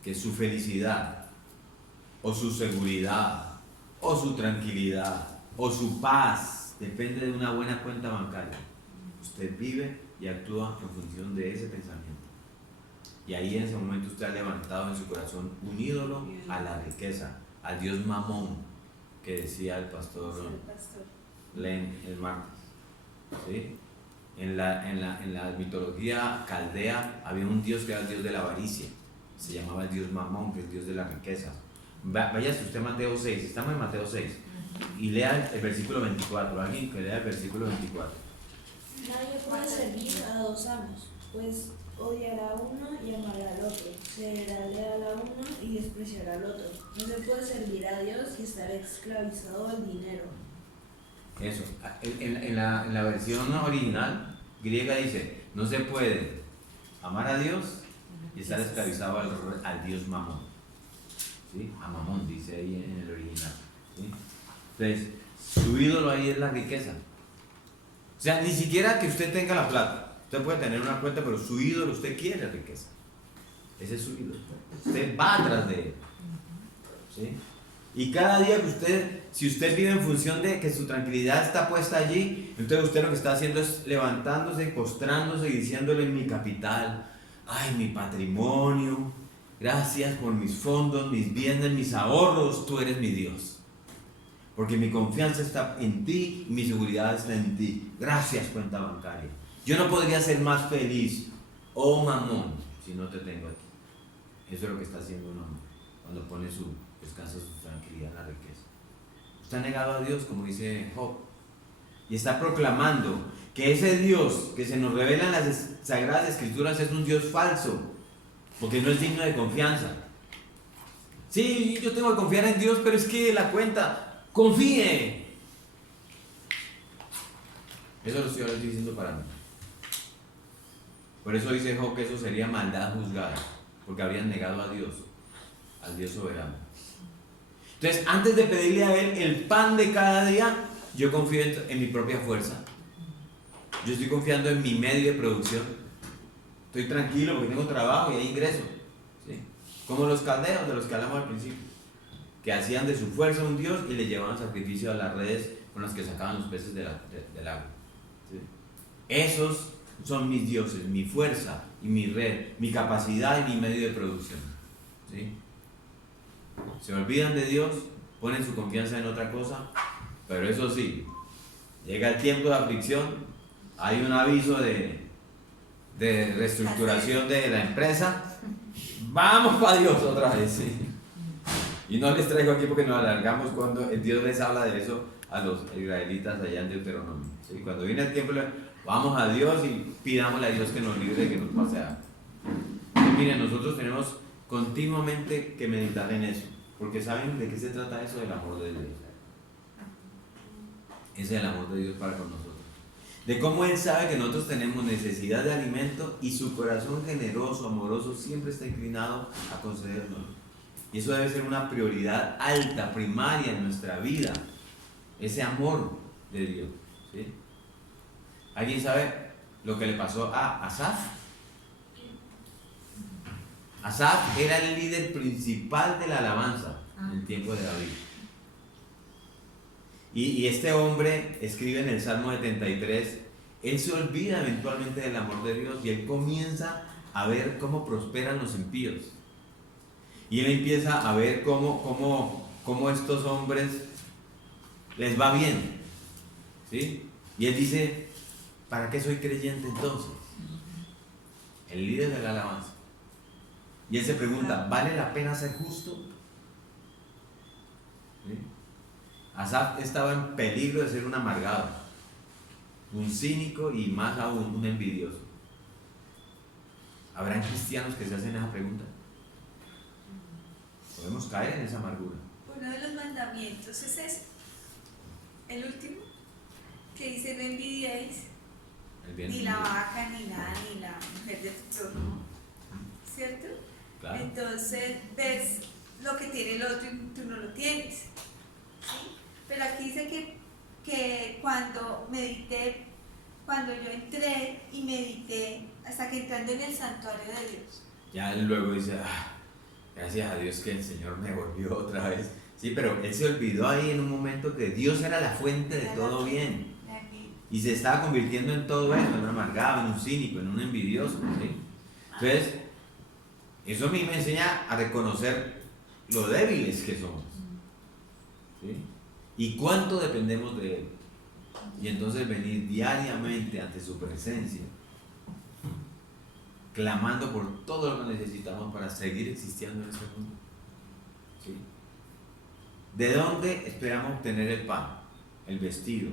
que su felicidad, o su seguridad, o su tranquilidad, o su paz depende de una buena cuenta bancaria, usted vive y actúa en función de ese pensamiento. Y ahí en ese momento usted ha levantado en su corazón un ídolo a la riqueza, al Dios Mamón, que decía el pastor Len el martes. ¿Sí? En la mitología caldea había un dios que era el dios de la avaricia, se llamaba el dios Mamón, que es el dios de la riqueza. Váyase usted a Mateo 6, estamos en Mateo 6, y lea el versículo 24, alguien que lea el versículo 24. Nadie puede servir a dos amos, pues odiará a uno y amará al otro, será leal a uno y despreciará al otro. No se puede servir a Dios y estar esclavizado al dinero. Eso, en la versión original griega dice, no se puede amar a Dios y estar esclavizado al Dios Mamón. ¿Sí? A Mamón dice ahí en el original. ¿Sí? Entonces, su ídolo ahí es la riqueza. O sea, ni siquiera que usted tenga la plata. Usted puede tener una cuenta, pero su ídolo, usted quiere riqueza. Ese es su ídolo. Usted va atrás de él. ¿Sí? Y cada día que si usted vive en función de que su tranquilidad está puesta allí, entonces usted lo que está haciendo es levantándose, postrándose y diciéndole: mi capital, ay, mi patrimonio, gracias por mis fondos, mis bienes, mis ahorros, tú eres mi Dios. Porque mi confianza está en ti y mi seguridad está en ti. Gracias, cuenta bancaria. Yo no podría ser más feliz, oh Mamón, si no te tengo aquí. Eso es lo que está haciendo un hombre cuando pone su descanso, su tranquilidad en la riqueza. Está negado a Dios, como dice Job, y está proclamando que ese Dios que se nos revela en las Sagradas Escrituras es un Dios falso, porque no es digno de confianza. Sí, yo tengo que confiar en Dios, pero es que la cuenta, confíe. Eso lo estoy diciendo para mí. Por eso dice Job que eso sería maldad juzgada, porque habrían negado a Dios, al Dios soberano. Entonces, antes de pedirle a Él el pan de cada día, yo confío en mi propia fuerza. Yo estoy confiando en mi medio de producción. Estoy tranquilo porque tengo trabajo y hay ingresos. ¿Sí? Como los caldeos de los que hablamos al principio, que hacían de su fuerza un Dios y le llevaban sacrificio a las redes con las que sacaban los peces del agua. ¿Sí? Esos son mis dioses, mi fuerza y mi red, mi capacidad y mi medio de producción. ¿Sí? Se olvidan de Dios, ponen su confianza en otra cosa, pero eso sí, llega el tiempo de aflicción, hay un aviso de reestructuración de la empresa, vamos para Dios otra vez. ¿Sí? Y no les traigo aquí porque nos alargamos cuando Dios les habla de eso a los israelitas allá en Deuteronomio. ¿Sí? Cuando viene el tiempo, vamos a Dios y pidámosle a Dios que nos libre de que nos pase algo. Y miren, nosotros tenemos continuamente que meditar en eso, porque ¿saben de qué se trata eso? Del amor de Dios. Ese es el amor de Dios para con nosotros. De cómo Él sabe que nosotros tenemos necesidad de alimento y su corazón generoso, amoroso, siempre está inclinado a concedernos. Y eso debe ser una prioridad alta, primaria en nuestra vida. Ese amor de Dios. ¿Sí? ¿Alguien sabe lo que le pasó a Asaf? Asaf era el líder principal de la alabanza en el tiempo de David. Y este hombre escribe en el Salmo 73, él se olvida eventualmente del amor de Dios y él comienza a ver cómo prosperan los impíos. Y él empieza a ver cómo estos hombres les va bien. ¿Sí? Y él dice, ¿para qué soy creyente entonces? El líder de la alabanza. Y él se pregunta, ¿vale la pena ser justo? ¿Sí? Asaf estaba en peligro de ser un amargado, un cínico y más aún un envidioso. ¿Habrán cristianos que se hacen esa pregunta? Podemos caer en esa amargura. Uno de los mandamientos es ese, el último, que dice: no envidiéis ni la vaca, ni nada, ni la mujer de tu prójimo, ¿cierto? Claro. Entonces ves lo que tiene el otro y tú no lo tienes, ¿sí? Pero aquí dice que cuando yo entré y medité, hasta que entrando en el santuario de Dios. Ya él luego dice, gracias a Dios que el Señor me volvió otra vez. Sí, pero él se olvidó ahí en un momento que Dios era la fuente de todo bien. Y se estaba convirtiendo en todo eso, en un amargado, en un cínico, en un envidioso. ¿Sí? Entonces, eso a mí me enseña a reconocer lo débiles que somos. ¿Sí? Y cuánto dependemos de Él. Y entonces venir diariamente ante su presencia, clamando por todo lo que necesitamos para seguir existiendo en este mundo. ¿Sí? ¿De dónde esperamos obtener el pan, el vestido,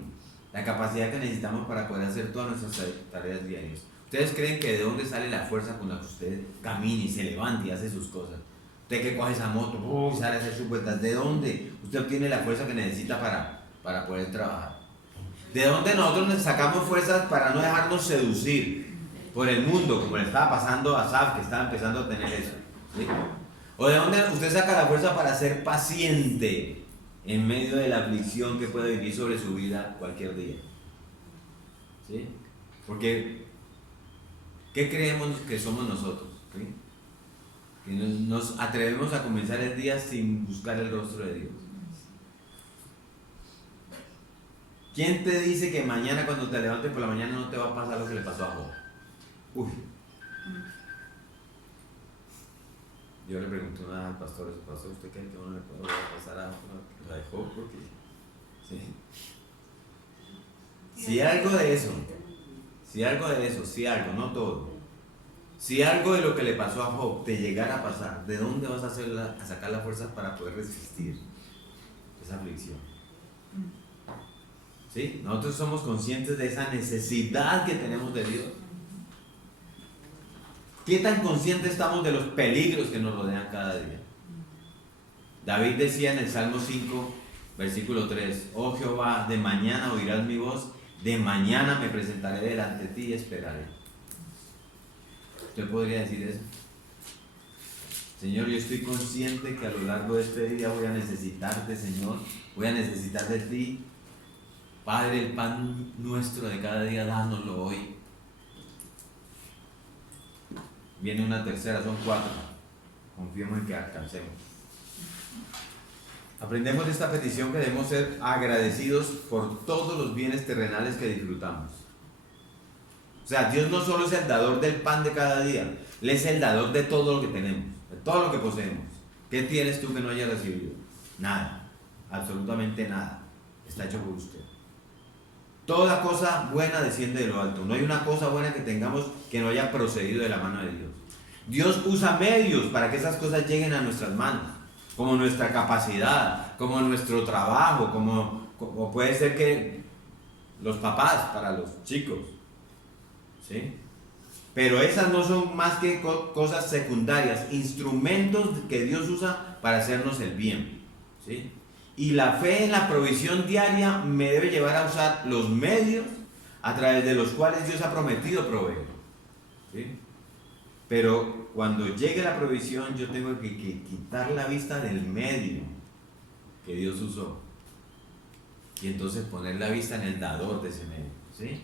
la capacidad que necesitamos para poder hacer todas nuestras tareas diarias? ¿Ustedes creen que de dónde sale la fuerza con la que usted camina y se levanta y hace sus cosas? Usted que coge esa moto, sale a hacer sus vueltas, ¿de dónde usted obtiene la fuerza que necesita para poder trabajar? ¿De dónde nosotros sacamos fuerzas para no dejarnos seducir por el mundo, como le estaba pasando a Asaf, que estaba empezando a tener eso? ¿Sí? ¿O de dónde usted saca la fuerza para ser paciente en medio de la aflicción que puede venir sobre su vida cualquier día? ¿Sí? Porque, ¿qué creemos que somos nosotros? ¿Sí? Que nos atrevemos a comenzar el día sin buscar el rostro de Dios. ¿Quién te dice que mañana cuando te levantes por la mañana no te va a pasar lo que le pasó a Job? Uy. Yo le pregunté una vez al pastor, ¿usted cree que uno le puede pasar a la de Job? Porque, ¿sí? Si algo de eso, no todo, si algo de lo que le pasó a Job te llegara a pasar, ¿de dónde vas a sacar las fuerzas para poder resistir esa aflicción? ¿Sí? Nosotros somos conscientes de esa necesidad que tenemos de Dios. ¿Qué tan conscientes estamos de los peligros que nos rodean cada día? David decía en el Salmo 5, versículo 3, oh Jehová, de mañana oirás mi voz, de mañana me presentaré delante de ti y esperaré. ¿Usted podría decir eso? Señor, yo estoy consciente que a lo largo de este día voy a necesitarte, Señor, voy a necesitar de ti. Padre, el pan nuestro de cada día, dánoslo hoy. Viene una tercera, son 4. Confiemos en que alcancemos. Aprendemos de esta petición que debemos ser agradecidos por todos los bienes terrenales que disfrutamos. O sea, Dios no solo es el dador del pan de cada día, Él es el dador de todo lo que tenemos, de todo lo que poseemos. ¿Qué tienes tú que no hayas recibido? Nada, absolutamente nada. Está hecho por usted. Toda cosa buena desciende de lo alto. No hay una cosa buena que tengamos que no haya procedido de la mano de Dios. Dios usa medios para que esas cosas lleguen a nuestras manos, como nuestra capacidad, como nuestro trabajo, como puede ser que los papás para los chicos, ¿sí? Pero esas no son más que cosas secundarias, instrumentos que Dios usa para hacernos el bien, ¿sí? Y la fe en la provisión diaria me debe llevar a usar los medios a través de los cuales Dios ha prometido proveer, ¿sí? Pero cuando llegue la provisión, yo tengo que quitar la vista del medio que Dios usó. Y entonces poner la vista en el dador de ese medio. ¿Sí?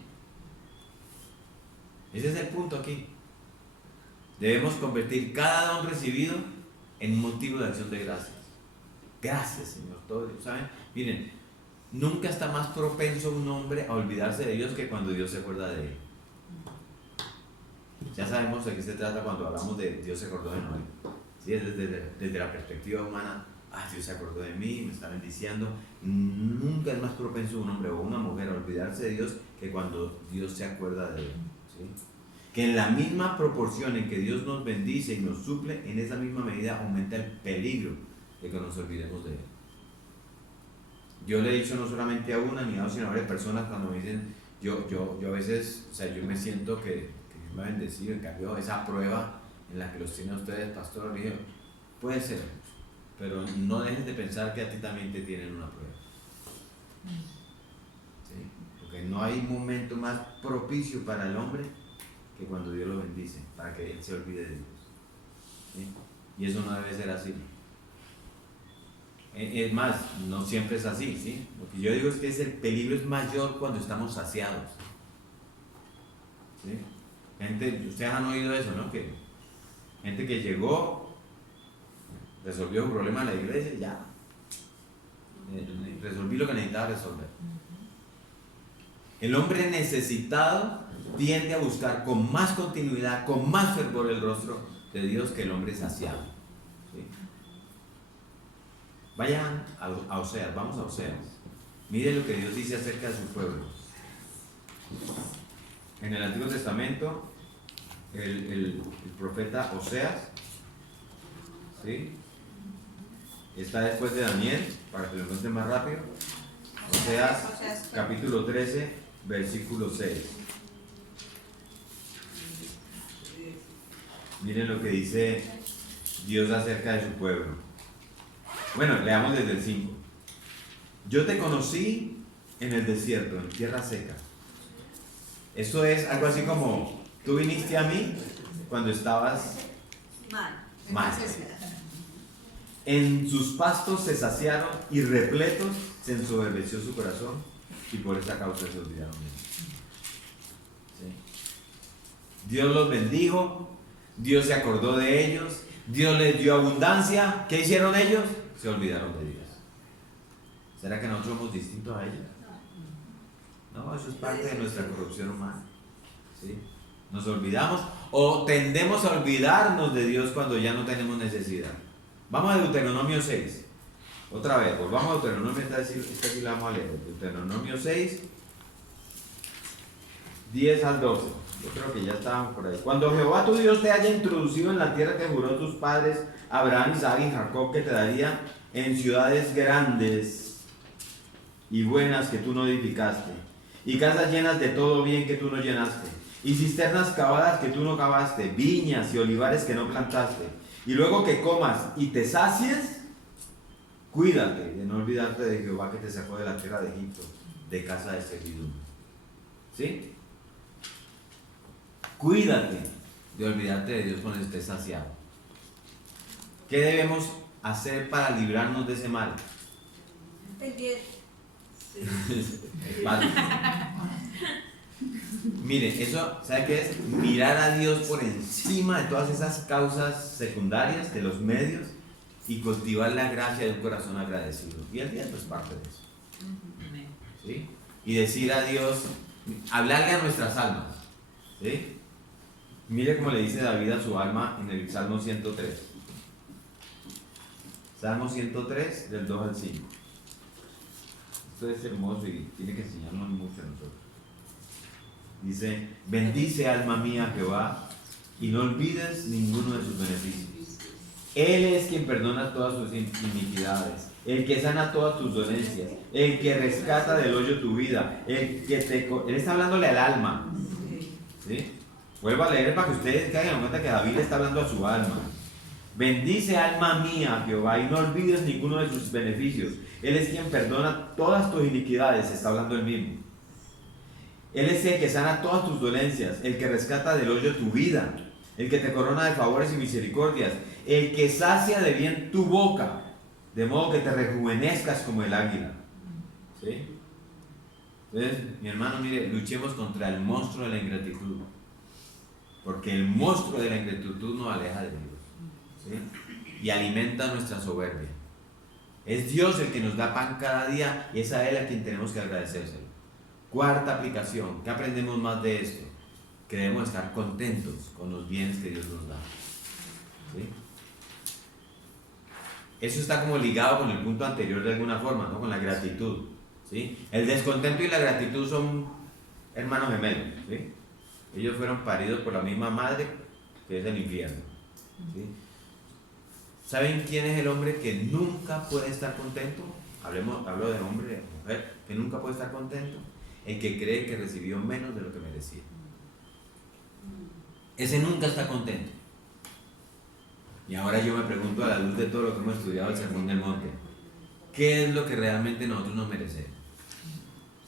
Ese es el punto aquí. Debemos convertir cada don recibido en un motivo de acción de gracias. Gracias, Señor. Todo, ¿saben? Miren, nunca está más propenso un hombre a olvidarse de Dios que cuando Dios se acuerda de él. Ya sabemos de qué se trata cuando hablamos de Dios se acordó de Noé. ¿Sí? Desde la perspectiva humana, Dios se acordó de mí, me está bendiciendo. Nunca es más propenso un hombre o una mujer a olvidarse de Dios que cuando Dios se acuerda de él. ¿Sí? Que en la misma proporción en que Dios nos bendice y nos suple, en esa misma medida aumenta el peligro de que nos olvidemos de él. Yo le he dicho no solamente a una ni a dos, sino a varias personas cuando me dicen, yo a veces, yo me siento que Dios me ha bendecido, en cambio esa prueba en la que los tiene ustedes, pastor, le dije, puede ser, pero no dejes de pensar que a ti también te tienen una prueba. ¿Sí? Porque no hay momento más propicio para el hombre que cuando Dios lo bendice, para que él se olvide de Dios. ¿Sí? Y eso no debe ser así. Es más, no siempre es así, ¿sí? Lo que yo digo es que el peligro es mayor cuando estamos saciados. ¿Sí? Gente, ustedes han oído eso, ¿no? Que gente que llegó, resolvió un problema en la iglesia y ya. Resolví lo que necesitaba resolver. El hombre necesitado tiende a buscar con más continuidad, con más fervor el rostro de Dios que el hombre saciado. ¿Sí? Vayan a Oseas, vamos a Oseas. Miren lo que Dios dice acerca de su pueblo. En el Antiguo Testamento, el profeta Oseas, ¿sí? Está después de Daniel, para que lo encuentren más rápido. Oseas, capítulo 13, versículo 6. Miren lo que dice Dios acerca de su pueblo. Bueno, leamos desde el 5. Yo te conocí en el desierto, en tierra seca. Eso es algo así como, tú viniste a mí cuando estabas mal. En sus pastos se saciaron y repletos se ensoberbeció su corazón y por esa causa se olvidaron de mí. ¿Sí? Dios los bendijo, Dios se acordó de ellos, Dios les dio abundancia. ¿Qué hicieron ellos? Se olvidaron de Dios. ¿Será que nosotros somos distintos a ellos? No, eso es parte de nuestra corrupción humana. ¿Sí? Nos olvidamos o tendemos a olvidarnos de Dios cuando ya no tenemos necesidad. Vamos a Deuteronomio 6. Otra vez, volvamos a Deuteronomio, esta sí la vamos a leer. Deuteronomio 6, 10 al 12. Yo creo que ya estábamos por ahí. Cuando Jehová tu Dios te haya introducido en la tierra que juró a tus padres, Abraham, Isaac y Jacob, que te daría en ciudades grandes y buenas que tú no edificaste, y casas llenas de todo bien que tú no llenaste, y cisternas cavadas que tú no cavaste, viñas y olivares que no plantaste, y luego que comas y te sacies, cuídate de no olvidarte de Jehová que te sacó de la tierra de Egipto, de casa de servidumbre. ¿Sí? Cuídate de olvidarte de Dios cuando estés saciado. ¿Qué debemos hacer para librarnos de ese mal? Vale. Miren, eso, ¿sabe qué es? Mirar a Dios por encima de todas esas causas secundarias, de los medios, y cultivar la gracia de un corazón agradecido. Y el tiempo es parte de eso. ¿Sí? Y decir a Dios, hablarle a nuestras almas. ¿Sí? Mire cómo le dice David a su alma en el Salmo 103. Salmo 103, del 2 al 5. Esto es hermoso y tiene que enseñarnos mucho a nosotros. Dice, bendice alma mía Jehová y no olvides ninguno de sus beneficios. Él es quien perdona todas tus iniquidades, el que sana todas tus dolencias, el que rescata del hoyo tu vida, Él está hablándole al alma. ¿Sí? Vuelvo a leer para que ustedes caigan en cuenta que David le está hablando a su alma. Bendice alma mía Jehová y no olvides ninguno de sus beneficios. Él es quien perdona todas tus iniquidades, está hablando él mismo. Él es el que sana todas tus dolencias, el que rescata del hoyo tu vida, el que te corona de favores y misericordias, el que sacia de bien tu boca, de modo que te rejuvenezcas como el águila. ¿Sí? Entonces, mi hermano, mire, luchemos contra el monstruo de la ingratitud, porque el monstruo de la ingratitud nos aleja de Dios, ¿sí? Y alimenta nuestra soberbia. Es Dios el que nos da pan cada día y es a Él a quien tenemos que agradecérselo. Cuarta aplicación, ¿qué aprendemos más de esto? Que debemos estar contentos con los bienes que Dios nos da, ¿sí? Eso está como ligado con el punto anterior de alguna forma, ¿no? Con la gratitud, ¿sí? El descontento y la gratitud son hermanos gemelos, ¿sí? Ellos fueron paridos por la misma madre, que es el infierno, ¿sí? ¿Saben quién es el hombre que nunca puede estar contento? Hablo de hombre, de mujer, que nunca puede estar contento. El que cree que recibió menos de lo que merecía. Ese nunca está contento. Y ahora yo me pregunto, a la luz de todo lo que hemos estudiado el Sermón del Monte, ¿qué es lo que realmente nosotros nos merecemos?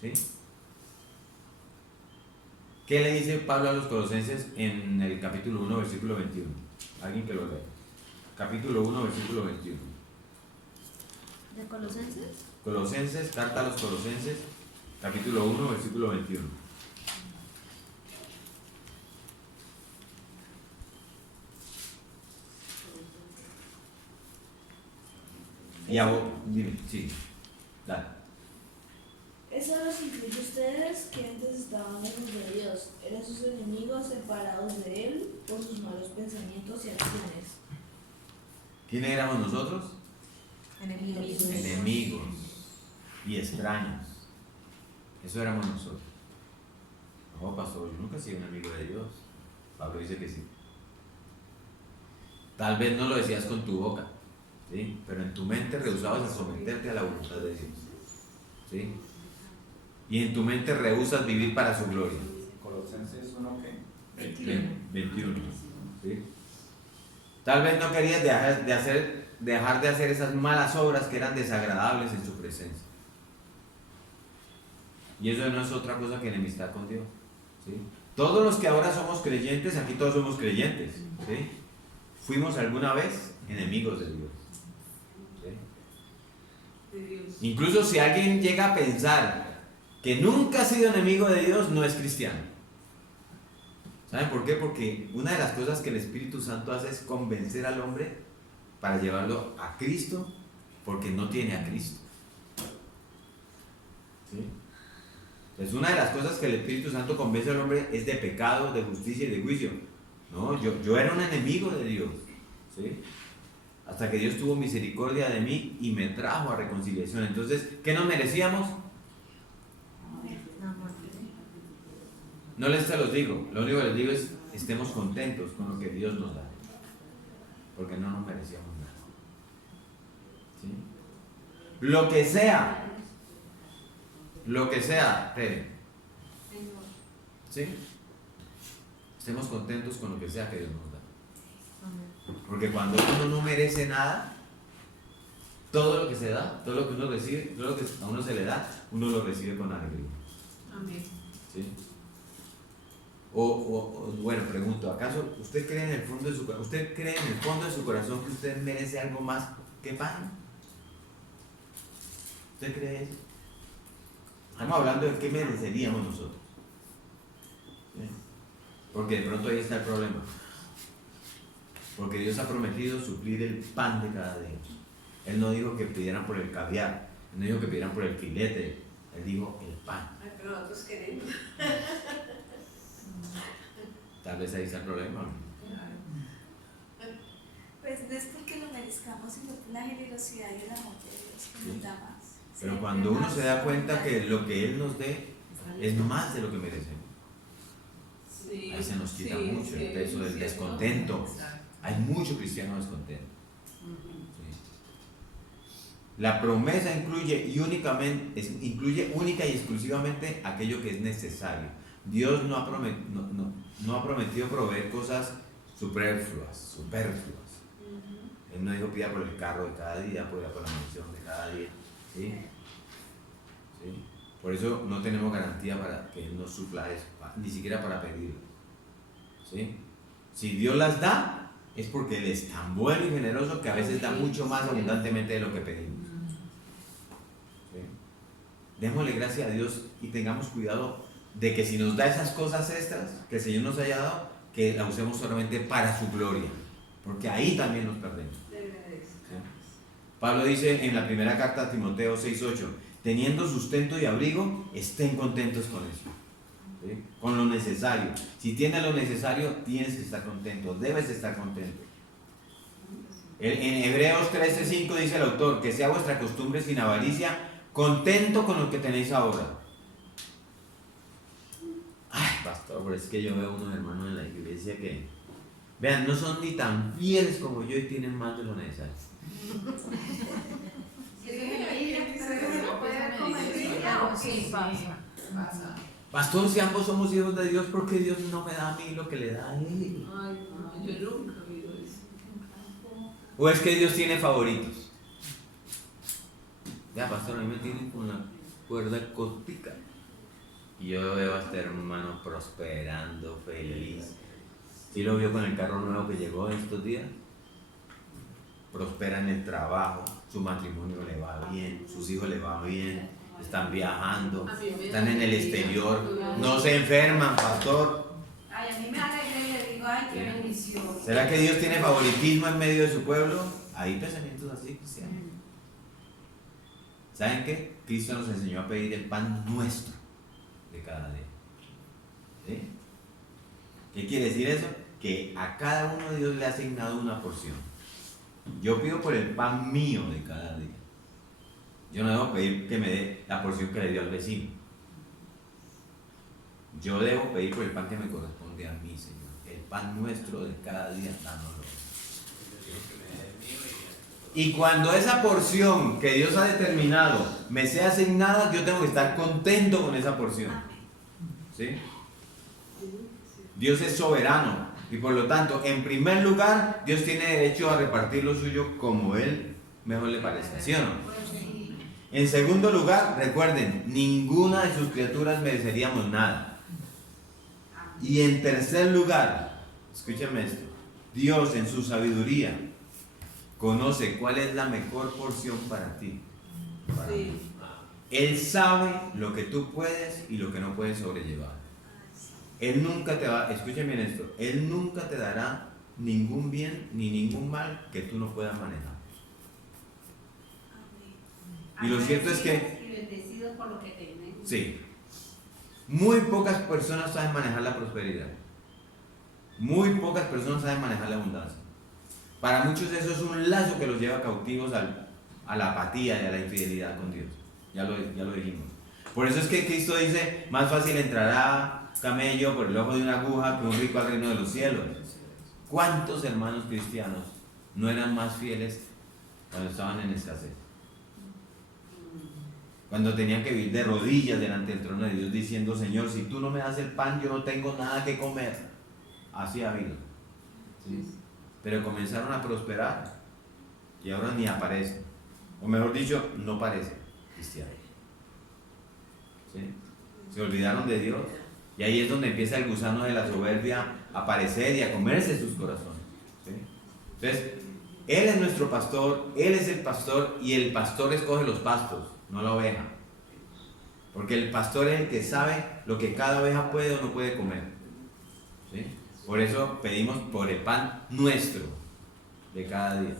¿Sí? ¿Qué le dice Pablo a los Colosenses en el capítulo 1, versículo 21? Alguien que lo lea. Capítulo 1, versículo 21. ¿De Colosenses? Colosenses, carta a los Colosenses, capítulo 1, versículo 21. Y a vos, dime, sí, dale. Eso los incluye ustedes que antes estaban lejos de Dios, eran sus enemigos separados de Él por sus malos pensamientos y acciones. ¿Quiénes éramos nosotros? Enemigos. Enemigos y extraños. Eso éramos nosotros. No, pastor, yo nunca he sido un amigo de Dios. Pablo dice que sí. Tal vez no lo decías con tu boca, ¿sí? Pero en tu mente rehusabas a someterte a la voluntad de Dios, ¿sí? Y en tu mente rehusas vivir para su gloria. Colosenses 1, ¿qué? 21, ¿sí? Tal vez no querías dejar de hacer esas malas obras que eran desagradables en su presencia. Y eso no es otra cosa que enemistad con Dios, ¿sí? Todos los que ahora somos creyentes, aquí todos somos creyentes, ¿sí? Fuimos alguna vez enemigos de Dios, ¿sí? De Dios. Incluso si alguien llega a pensar que nunca ha sido enemigo de Dios, no es cristiano. ¿Saben por qué? Porque una de las cosas que el Espíritu Santo hace es convencer al hombre para llevarlo a Cristo, porque no tiene a Cristo, ¿sí? Entonces, una de las cosas que el Espíritu Santo convence al hombre es de pecado, de justicia y de juicio. No, yo era un enemigo de Dios, ¿sí? Hasta que Dios tuvo misericordia de mí y me trajo a reconciliación. Entonces, ¿qué nos merecíamos? No les te los digo, lo único que les digo es estemos contentos con lo que Dios nos da, porque no nos merecíamos nada, ¿sí? Lo que sea, Tere, ¿sí? Estemos contentos con lo que sea que Dios nos da, porque cuando uno no merece nada, todo lo que se da, todo lo que uno recibe, todo lo que a uno se le da, uno lo recibe con alegría. Amén. ¿Sí? Bueno, pregunto, ¿acaso usted cree en el fondo de su corazón que usted merece algo más que pan? ¿Usted cree eso? Estamos hablando de qué mereceríamos nosotros, ¿sí? Porque de pronto ahí está el problema. Porque Dios ha prometido suplir el pan de cada día. Él no dijo que pidieran por el caviar, Él no dijo que pidieran por el filete, Él dijo el pan. Ay, pero nosotros queremos. Tal vez ahí está el problema. Pues no es porque lo merezcamos, sino por la generosidad y el amor de Dios que nos da más. Pero Siempre cuando uno más se da cuenta que abundante. lo que Él nos dé es más de lo que merecemos, Sí, ahí se nos quita sí, mucho el sí, peso del sí, descontento. Exacto. Hay mucho cristiano descontento. Ujú. ¿Sí? La promesa incluye única y exclusivamente aquello que es necesario. Dios no ha prometido proveer cosas superfluas. Él no dijo pida por el carro de cada día, pida por la mansión de cada día, ¿sí? ¿Sí? Por eso no tenemos garantía para que Él nos supla eso, ni siquiera para pedirlo, ¿sí? Si Dios las da, es porque Él es tan bueno y generoso que a veces da mucho más abundantemente de lo que pedimos. ¿Sí? Démosle gracias a Dios y tengamos cuidado de que si nos da esas cosas extras que el Señor nos haya dado, que las usemos solamente para su gloria, porque ahí también nos perdemos. ¿Sí? Pablo dice en la primera carta a Timoteo 6:8, teniendo sustento y abrigo, estén contentos con eso. ¿Sí? Con lo necesario. Si tienes lo necesario, tienes que estar contento, debes estar contento. En Hebreos 13:5 dice el autor, que sea vuestra costumbre sin avaricia, contento con lo que tenéis ahora. Ay, pastor, pero es que yo veo unos hermanos en la iglesia que, vean, no son ni tan fieles como yo y tienen más de lo necesario. Pastor, si ambos somos hijos de Dios, ¿por qué Dios no me da a mí lo que le da a Él? Ay, no, yo nunca he oído eso. ¿O es que Dios tiene favoritos? Ya, pastor, a mí me tienen con la cuerda cortica. Y yo veo a este hermano prosperando, feliz. ¿Sí lo vio con el carro nuevo que llegó estos días? Prospera en el trabajo, su matrimonio le va bien, sus hijos le va bien, están viajando, están en el exterior, no se enferman, pastor. Ay, a mí me alegra y le digo, ay, qué bendición. ¿Será que Dios tiene favoritismo en medio de su pueblo? Hay pensamientos así, cristianos. ¿Saben qué? Cristo nos enseñó a pedir el pan nuestro de cada día. ¿Sí? ¿Qué quiere decir eso? Que a cada uno de Dios le ha asignado una porción. Yo pido por el pan mío de cada día. Yo no debo pedir que me dé la porción que le dio al vecino. Yo debo pedir por el pan que me corresponde a mí, Señor. El pan nuestro de cada día, dánoslo. Y cuando esa porción que Dios ha determinado me sea asignada, yo tengo que estar contento con esa porción. ¿Sí? Dios es soberano y por lo tanto, en primer lugar, Dios tiene derecho a repartir lo suyo como Él mejor le parezca, ¿sí o no? En segundo lugar, recuerden, ninguna de sus criaturas mereceríamos nada. Y en tercer lugar, escúchenme esto, Dios en su sabiduría conoce cuál es la mejor porción para ti. Sí. Él sabe lo que tú puedes y lo que no puedes sobrellevar. Él nunca te va, escuchen bien esto, Él nunca te dará ningún bien ni ningún mal que tú no puedas manejar. Y lo cierto es que, y bendecidos por lo que tienen. sí, muy pocas personas saben manejar la prosperidad. Muy pocas personas saben manejar la abundancia. Para muchos eso es un lazo que los lleva cautivos a la apatía y a la infidelidad con Dios. Ya lo dijimos. Por eso es que Cristo dice, más fácil entrará camello por el ojo de una aguja que un rico al reino de los cielos. ¿Cuántos hermanos cristianos no eran más fieles cuando estaban en escasez? Cuando tenían que vivir de rodillas delante del trono de Dios diciendo, Señor, si tú no me das el pan, yo no tengo nada que comer. Así ha habido. ¿Sí? Pero comenzaron a prosperar y ahora ni aparecen. O mejor dicho, no parecen cristianos. ¿Sí? Se olvidaron de Dios. Y ahí es donde empieza el gusano de la soberbia a aparecer y a comerse sus corazones. ¿Sí? Entonces, Él es nuestro pastor, Él es el pastor y el pastor escoge los pastos, no la oveja. Porque el pastor es el que sabe lo que cada oveja puede o no puede comer. ¿Sí? Por eso pedimos por el pan nuestro de cada día.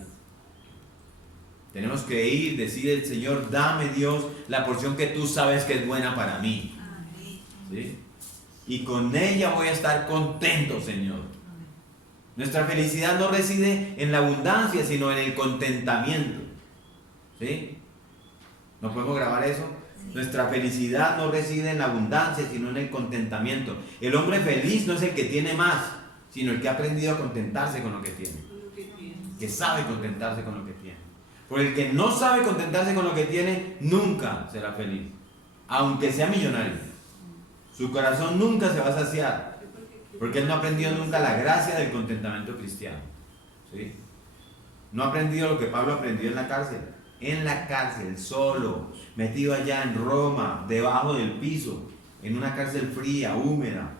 Tenemos que ir, decir al Señor, dame Dios la porción que tú sabes que es buena para mí. ¿Sí? Y con ella voy a estar contento, Señor. Nuestra felicidad no reside en la abundancia, sino en el contentamiento. ¿Sí? ¿No podemos grabar eso? Nuestra felicidad no reside en la abundancia, sino en el contentamiento. El hombre feliz no es el que tiene más, sino el que ha aprendido a contentarse con lo que tiene. Que sabe contentarse con lo que tiene. Porque el que no sabe contentarse con lo que tiene, nunca será feliz. Aunque sea millonario. Su corazón nunca se va a saciar. Porque él no ha aprendido nunca la gracia del contentamiento cristiano. ¿Sí? No ha aprendido lo que Pablo aprendió en la cárcel. En la cárcel, solo, metido allá en Roma, debajo del piso, en una cárcel fría, húmeda,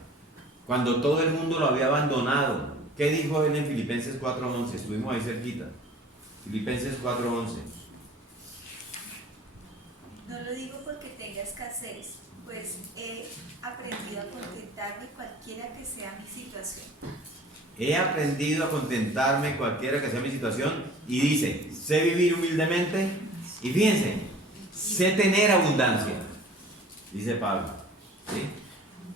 cuando todo el mundo lo había abandonado, ¿Qué dijo él en Filipenses 4:11? Estuvimos ahí cerquita. Filipenses 4:11. No lo digo porque tenga escasez, pues he aprendido a contentarme cualquiera que sea mi situación. He aprendido a contentarme cualquiera que sea mi situación. Y dice, sé vivir humildemente. Y fíjense, sé tener abundancia. Dice Pablo. ¿Sí?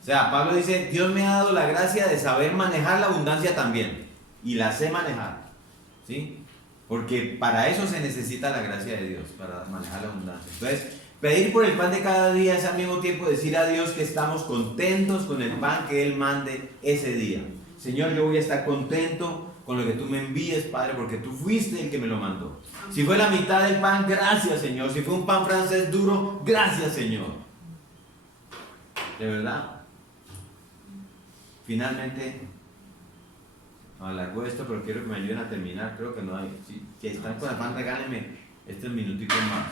O sea, Pablo dice, Dios me ha dado la gracia de saber manejar la abundancia también. Y la sé manejar. ¿Sí? Porque para eso se necesita la gracia de Dios, para manejar la abundancia. Entonces, pedir por el pan de cada día es al mismo tiempo decir a Dios que estamos contentos con el pan que Él mande ese día. Señor, yo voy a estar contento con lo que tú me envíes, Padre, porque tú fuiste el que me lo mandó. Si fue la mitad del pan, gracias, Señor. Si fue un pan francés duro, gracias, Señor. De verdad. Finalmente, no alargo esto, pero quiero que me ayuden a terminar. Creo que no hay. Si están con el pan, regálenme estos minutitos más.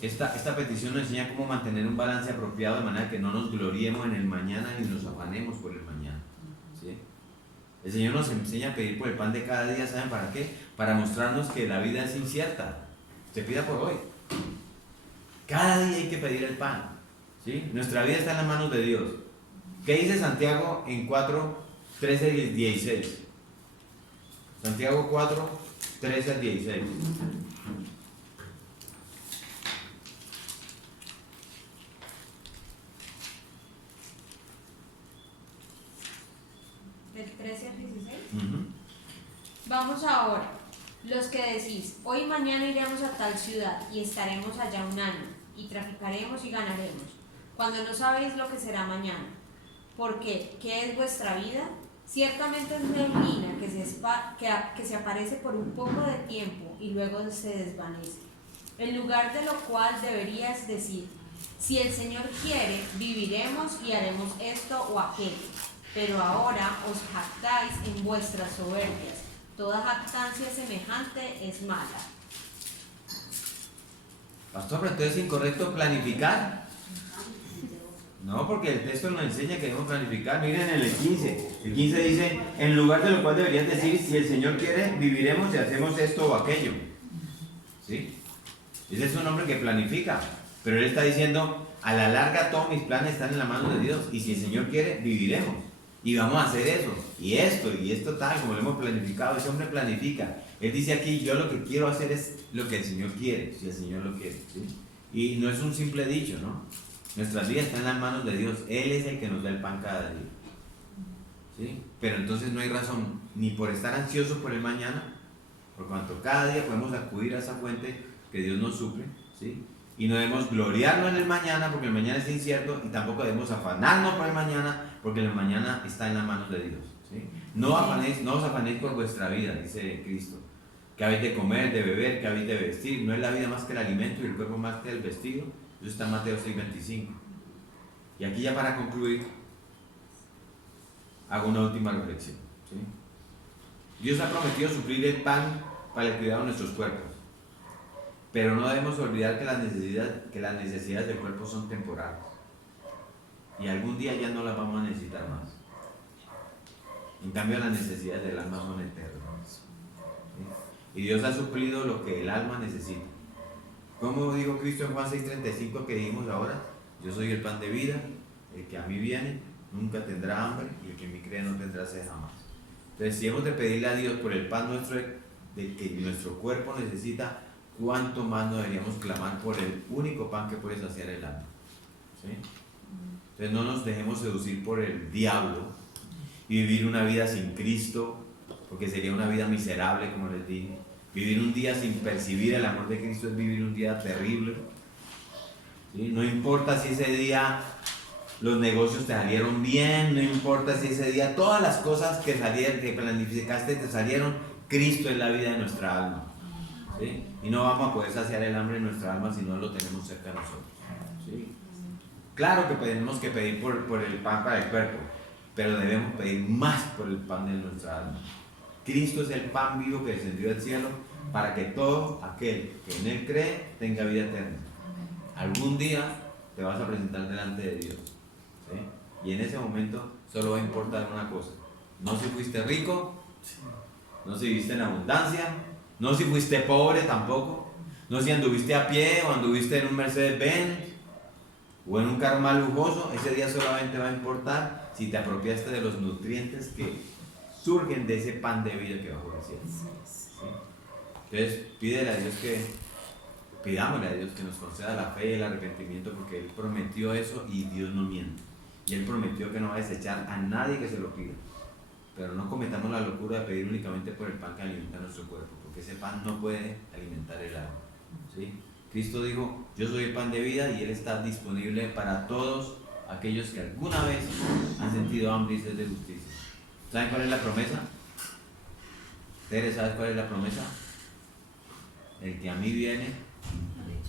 Esta petición nos enseña cómo mantener un balance apropiado de manera que no nos gloriemos en el mañana ni nos afanemos por el mañana. ¿Sí? El Señor nos enseña a pedir por el pan de cada día. ¿Saben para qué? Para mostrarnos que la vida es incierta. Se pida por hoy. Cada día hay que pedir el pan. ¿Sí? Nuestra vida está en las manos de Dios. ¿Qué dice Santiago en 4:13-16? Santiago 4:13-16. Del 13 al 16. Uh-huh. Vamos ahora, los que decís, hoy y mañana iremos a tal ciudad y estaremos allá un año, y traficaremos y ganaremos, cuando no sabéis lo que será mañana. Porque, ¿qué es vuestra vida? Ciertamente es neblina que se aparece por un poco de tiempo y luego se desvanece. En lugar de lo cual deberías decir, si el Señor quiere, viviremos y haremos esto o aquello. Pero ahora os jactáis en vuestras soberbias. Toda jactancia semejante es mala. Pastor, pero entonces es incorrecto planificar. No, porque el texto nos enseña que debemos planificar. Miren en el 15. El 15 dice, en lugar de lo cual deberían decir, si el Señor quiere, viviremos y hacemos esto o aquello. ¿Sí? Ese es un hombre que planifica. Pero él está diciendo, a la larga todos mis planes están en la mano de Dios. Y si el Señor quiere, viviremos. Y vamos a hacer eso. Y esto tal, como lo hemos planificado. Ese hombre planifica. Él dice aquí, yo lo que quiero hacer es lo que el Señor quiere. Si el Señor lo quiere. ¿Sí? Y no es un simple dicho, ¿no? Nuestras vidas están en las manos de Dios. Él es el que nos da el pan cada día. ¿Sí? Pero entonces no hay razón ni por estar ansiosos por el mañana, por cuanto cada día podemos acudir a esa fuente que Dios nos suple. ¿Sí? Y no debemos gloriarnos en el mañana porque el mañana es incierto, y tampoco debemos afanarnos por el mañana porque el mañana está en las manos de Dios. ¿Sí? No os afanéis por vuestra vida, dice Cristo. Que habéis de comer, de beber, que habéis de vestir. No es la vida más que el alimento y el cuerpo más que el vestido. Eso está en Mateo 6:25. Y aquí ya para concluir, hago una última reflexión. ¿Sí? Dios ha prometido suplir el pan para el cuidado de nuestros cuerpos. Pero no debemos olvidar que las necesidades del cuerpo son temporales. Y algún día ya no las vamos a necesitar más. En cambio, las necesidades del alma son eternas. ¿Sí? Y Dios ha suplido lo que el alma necesita. ¿Cómo dijo Cristo en Juan 6:35 que dijimos ahora? Yo soy el pan de vida, el que a mí viene nunca tendrá hambre y el que en mí cree no tendrá sed jamás. Entonces, si hemos de pedirle a Dios por el pan nuestro de que nuestro cuerpo necesita, ¿cuánto más no deberíamos clamar por el único pan que puede saciar el alma? ¿Sí? Entonces no nos dejemos seducir por el diablo y vivir una vida sin Cristo, porque sería una vida miserable, como les dije. Vivir un día sin percibir el amor de Cristo es vivir un día terrible. ¿Sí? No importa si ese día los negocios te salieron bien, no importa si ese día todas las cosas que planificaste te salieron, Cristo es la vida de nuestra alma. ¿Sí? Y no vamos a poder saciar el hambre de nuestra alma si no lo tenemos cerca de nosotros. ¿Sí? Claro que tenemos que pedir por el pan para el cuerpo, pero debemos pedir más por el pan de nuestra alma. Cristo es el pan vivo que descendió del cielo para que todo aquel que en Él cree tenga vida eterna. Algún día te vas a presentar delante de Dios. ¿Sí? Y en ese momento solo va a importar una cosa: No si fuiste rico, no si viviste en abundancia, no si fuiste pobre tampoco, no si anduviste a pie o anduviste en un Mercedes-Benz o en un carro más lujoso. Ese día solamente va a importar si te apropiaste de los nutrientes que surgen de ese pan de vida que bajó del cielo. ¿Sí? Entonces pidámosle a Dios que nos conceda la fe y el arrepentimiento, porque Él prometió eso y Dios no miente. Y Él prometió que no va a desechar a nadie que se lo pida. Pero no cometamos la locura de pedir únicamente por el pan que alimenta nuestro cuerpo, porque ese pan no puede alimentar el alma. ¿Sí? Cristo dijo, yo soy el pan de vida, y Él está disponible para todos aquellos que alguna vez han sentido hambre y sed de justicia. ¿Saben cuál es la promesa? Tere, ¿sabes cuál es la promesa? El que a mí viene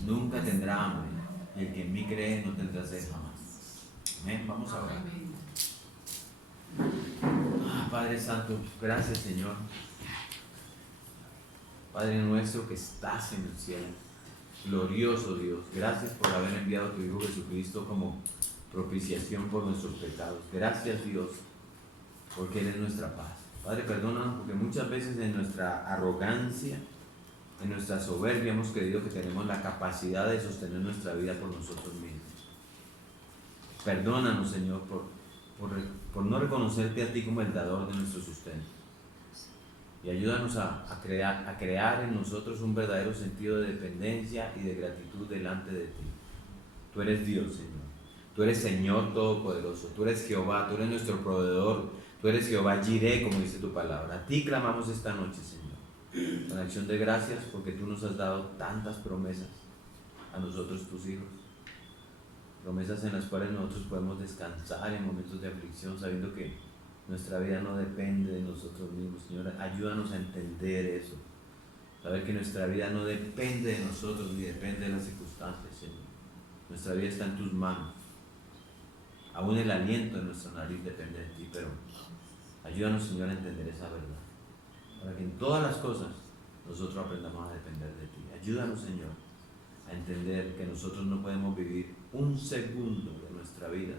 nunca tendrá hambre, y el que en mí cree no tendrá sed jamás. Amén. Vamos a orar. Padre Santo, gracias, Señor. Padre nuestro que estás en el cielo, glorioso Dios, gracias por haber enviado a tu Hijo Jesucristo como propiciación por nuestros pecados. Gracias, Dios, porque Él es nuestra paz. Padre, perdónanos porque muchas veces en nuestra arrogancia, en nuestra soberbia, hemos creído que tenemos la capacidad de sostener nuestra vida por nosotros mismos. Perdónanos, Señor, por no reconocerte a ti como el dador de nuestro sustento. Y ayúdanos a crear en nosotros un verdadero sentido de dependencia y de gratitud delante de ti. Tú eres Dios, Señor. Tú eres Señor Todopoderoso. Tú eres Jehová. Tú eres nuestro proveedor. Tú eres Jehová Jireh, como dice tu palabra. A ti clamamos esta noche, Señor, con acción de gracias, porque tú nos has dado tantas promesas a nosotros, tus hijos. Promesas en las cuales nosotros podemos descansar en momentos de aflicción, sabiendo que nuestra vida no depende de nosotros mismos. Señor, ayúdanos a entender eso. Saber que nuestra vida no depende de nosotros ni depende de las circunstancias, Señor. Nuestra vida está en tus manos. Aún el aliento de nuestra nariz depende de ti, pero ayúdanos, Señor, a entender esa verdad, para que en todas las cosas nosotros aprendamos a depender de ti. Ayúdanos, Señor, a entender que nosotros no podemos vivir un segundo de nuestra vida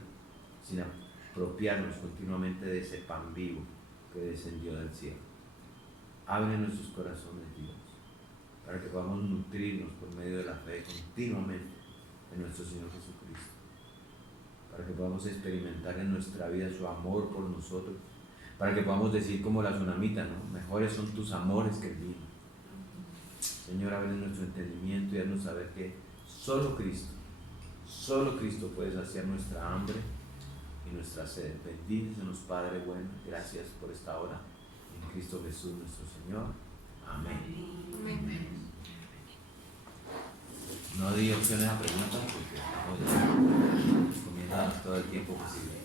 sin apropiarnos continuamente de ese pan vivo que descendió del cielo. Abre nuestros corazones, Dios, para que podamos nutrirnos por medio de la fe continuamente en nuestro Señor Jesucristo, para que podamos experimentar en nuestra vida su amor por nosotros, para que podamos decir como la tsunamita, ¿no? Mejores son tus amores que el vino. Señor, abre nuestro entendimiento y haznos saber que solo Cristo puede saciar nuestra hambre y nuestra sed. Bendícenos, Padre bueno. Gracias por esta hora. En Cristo Jesús nuestro Señor. Amén. No di opciones a preguntas porque estamos ya comiendo todo el tiempo posible.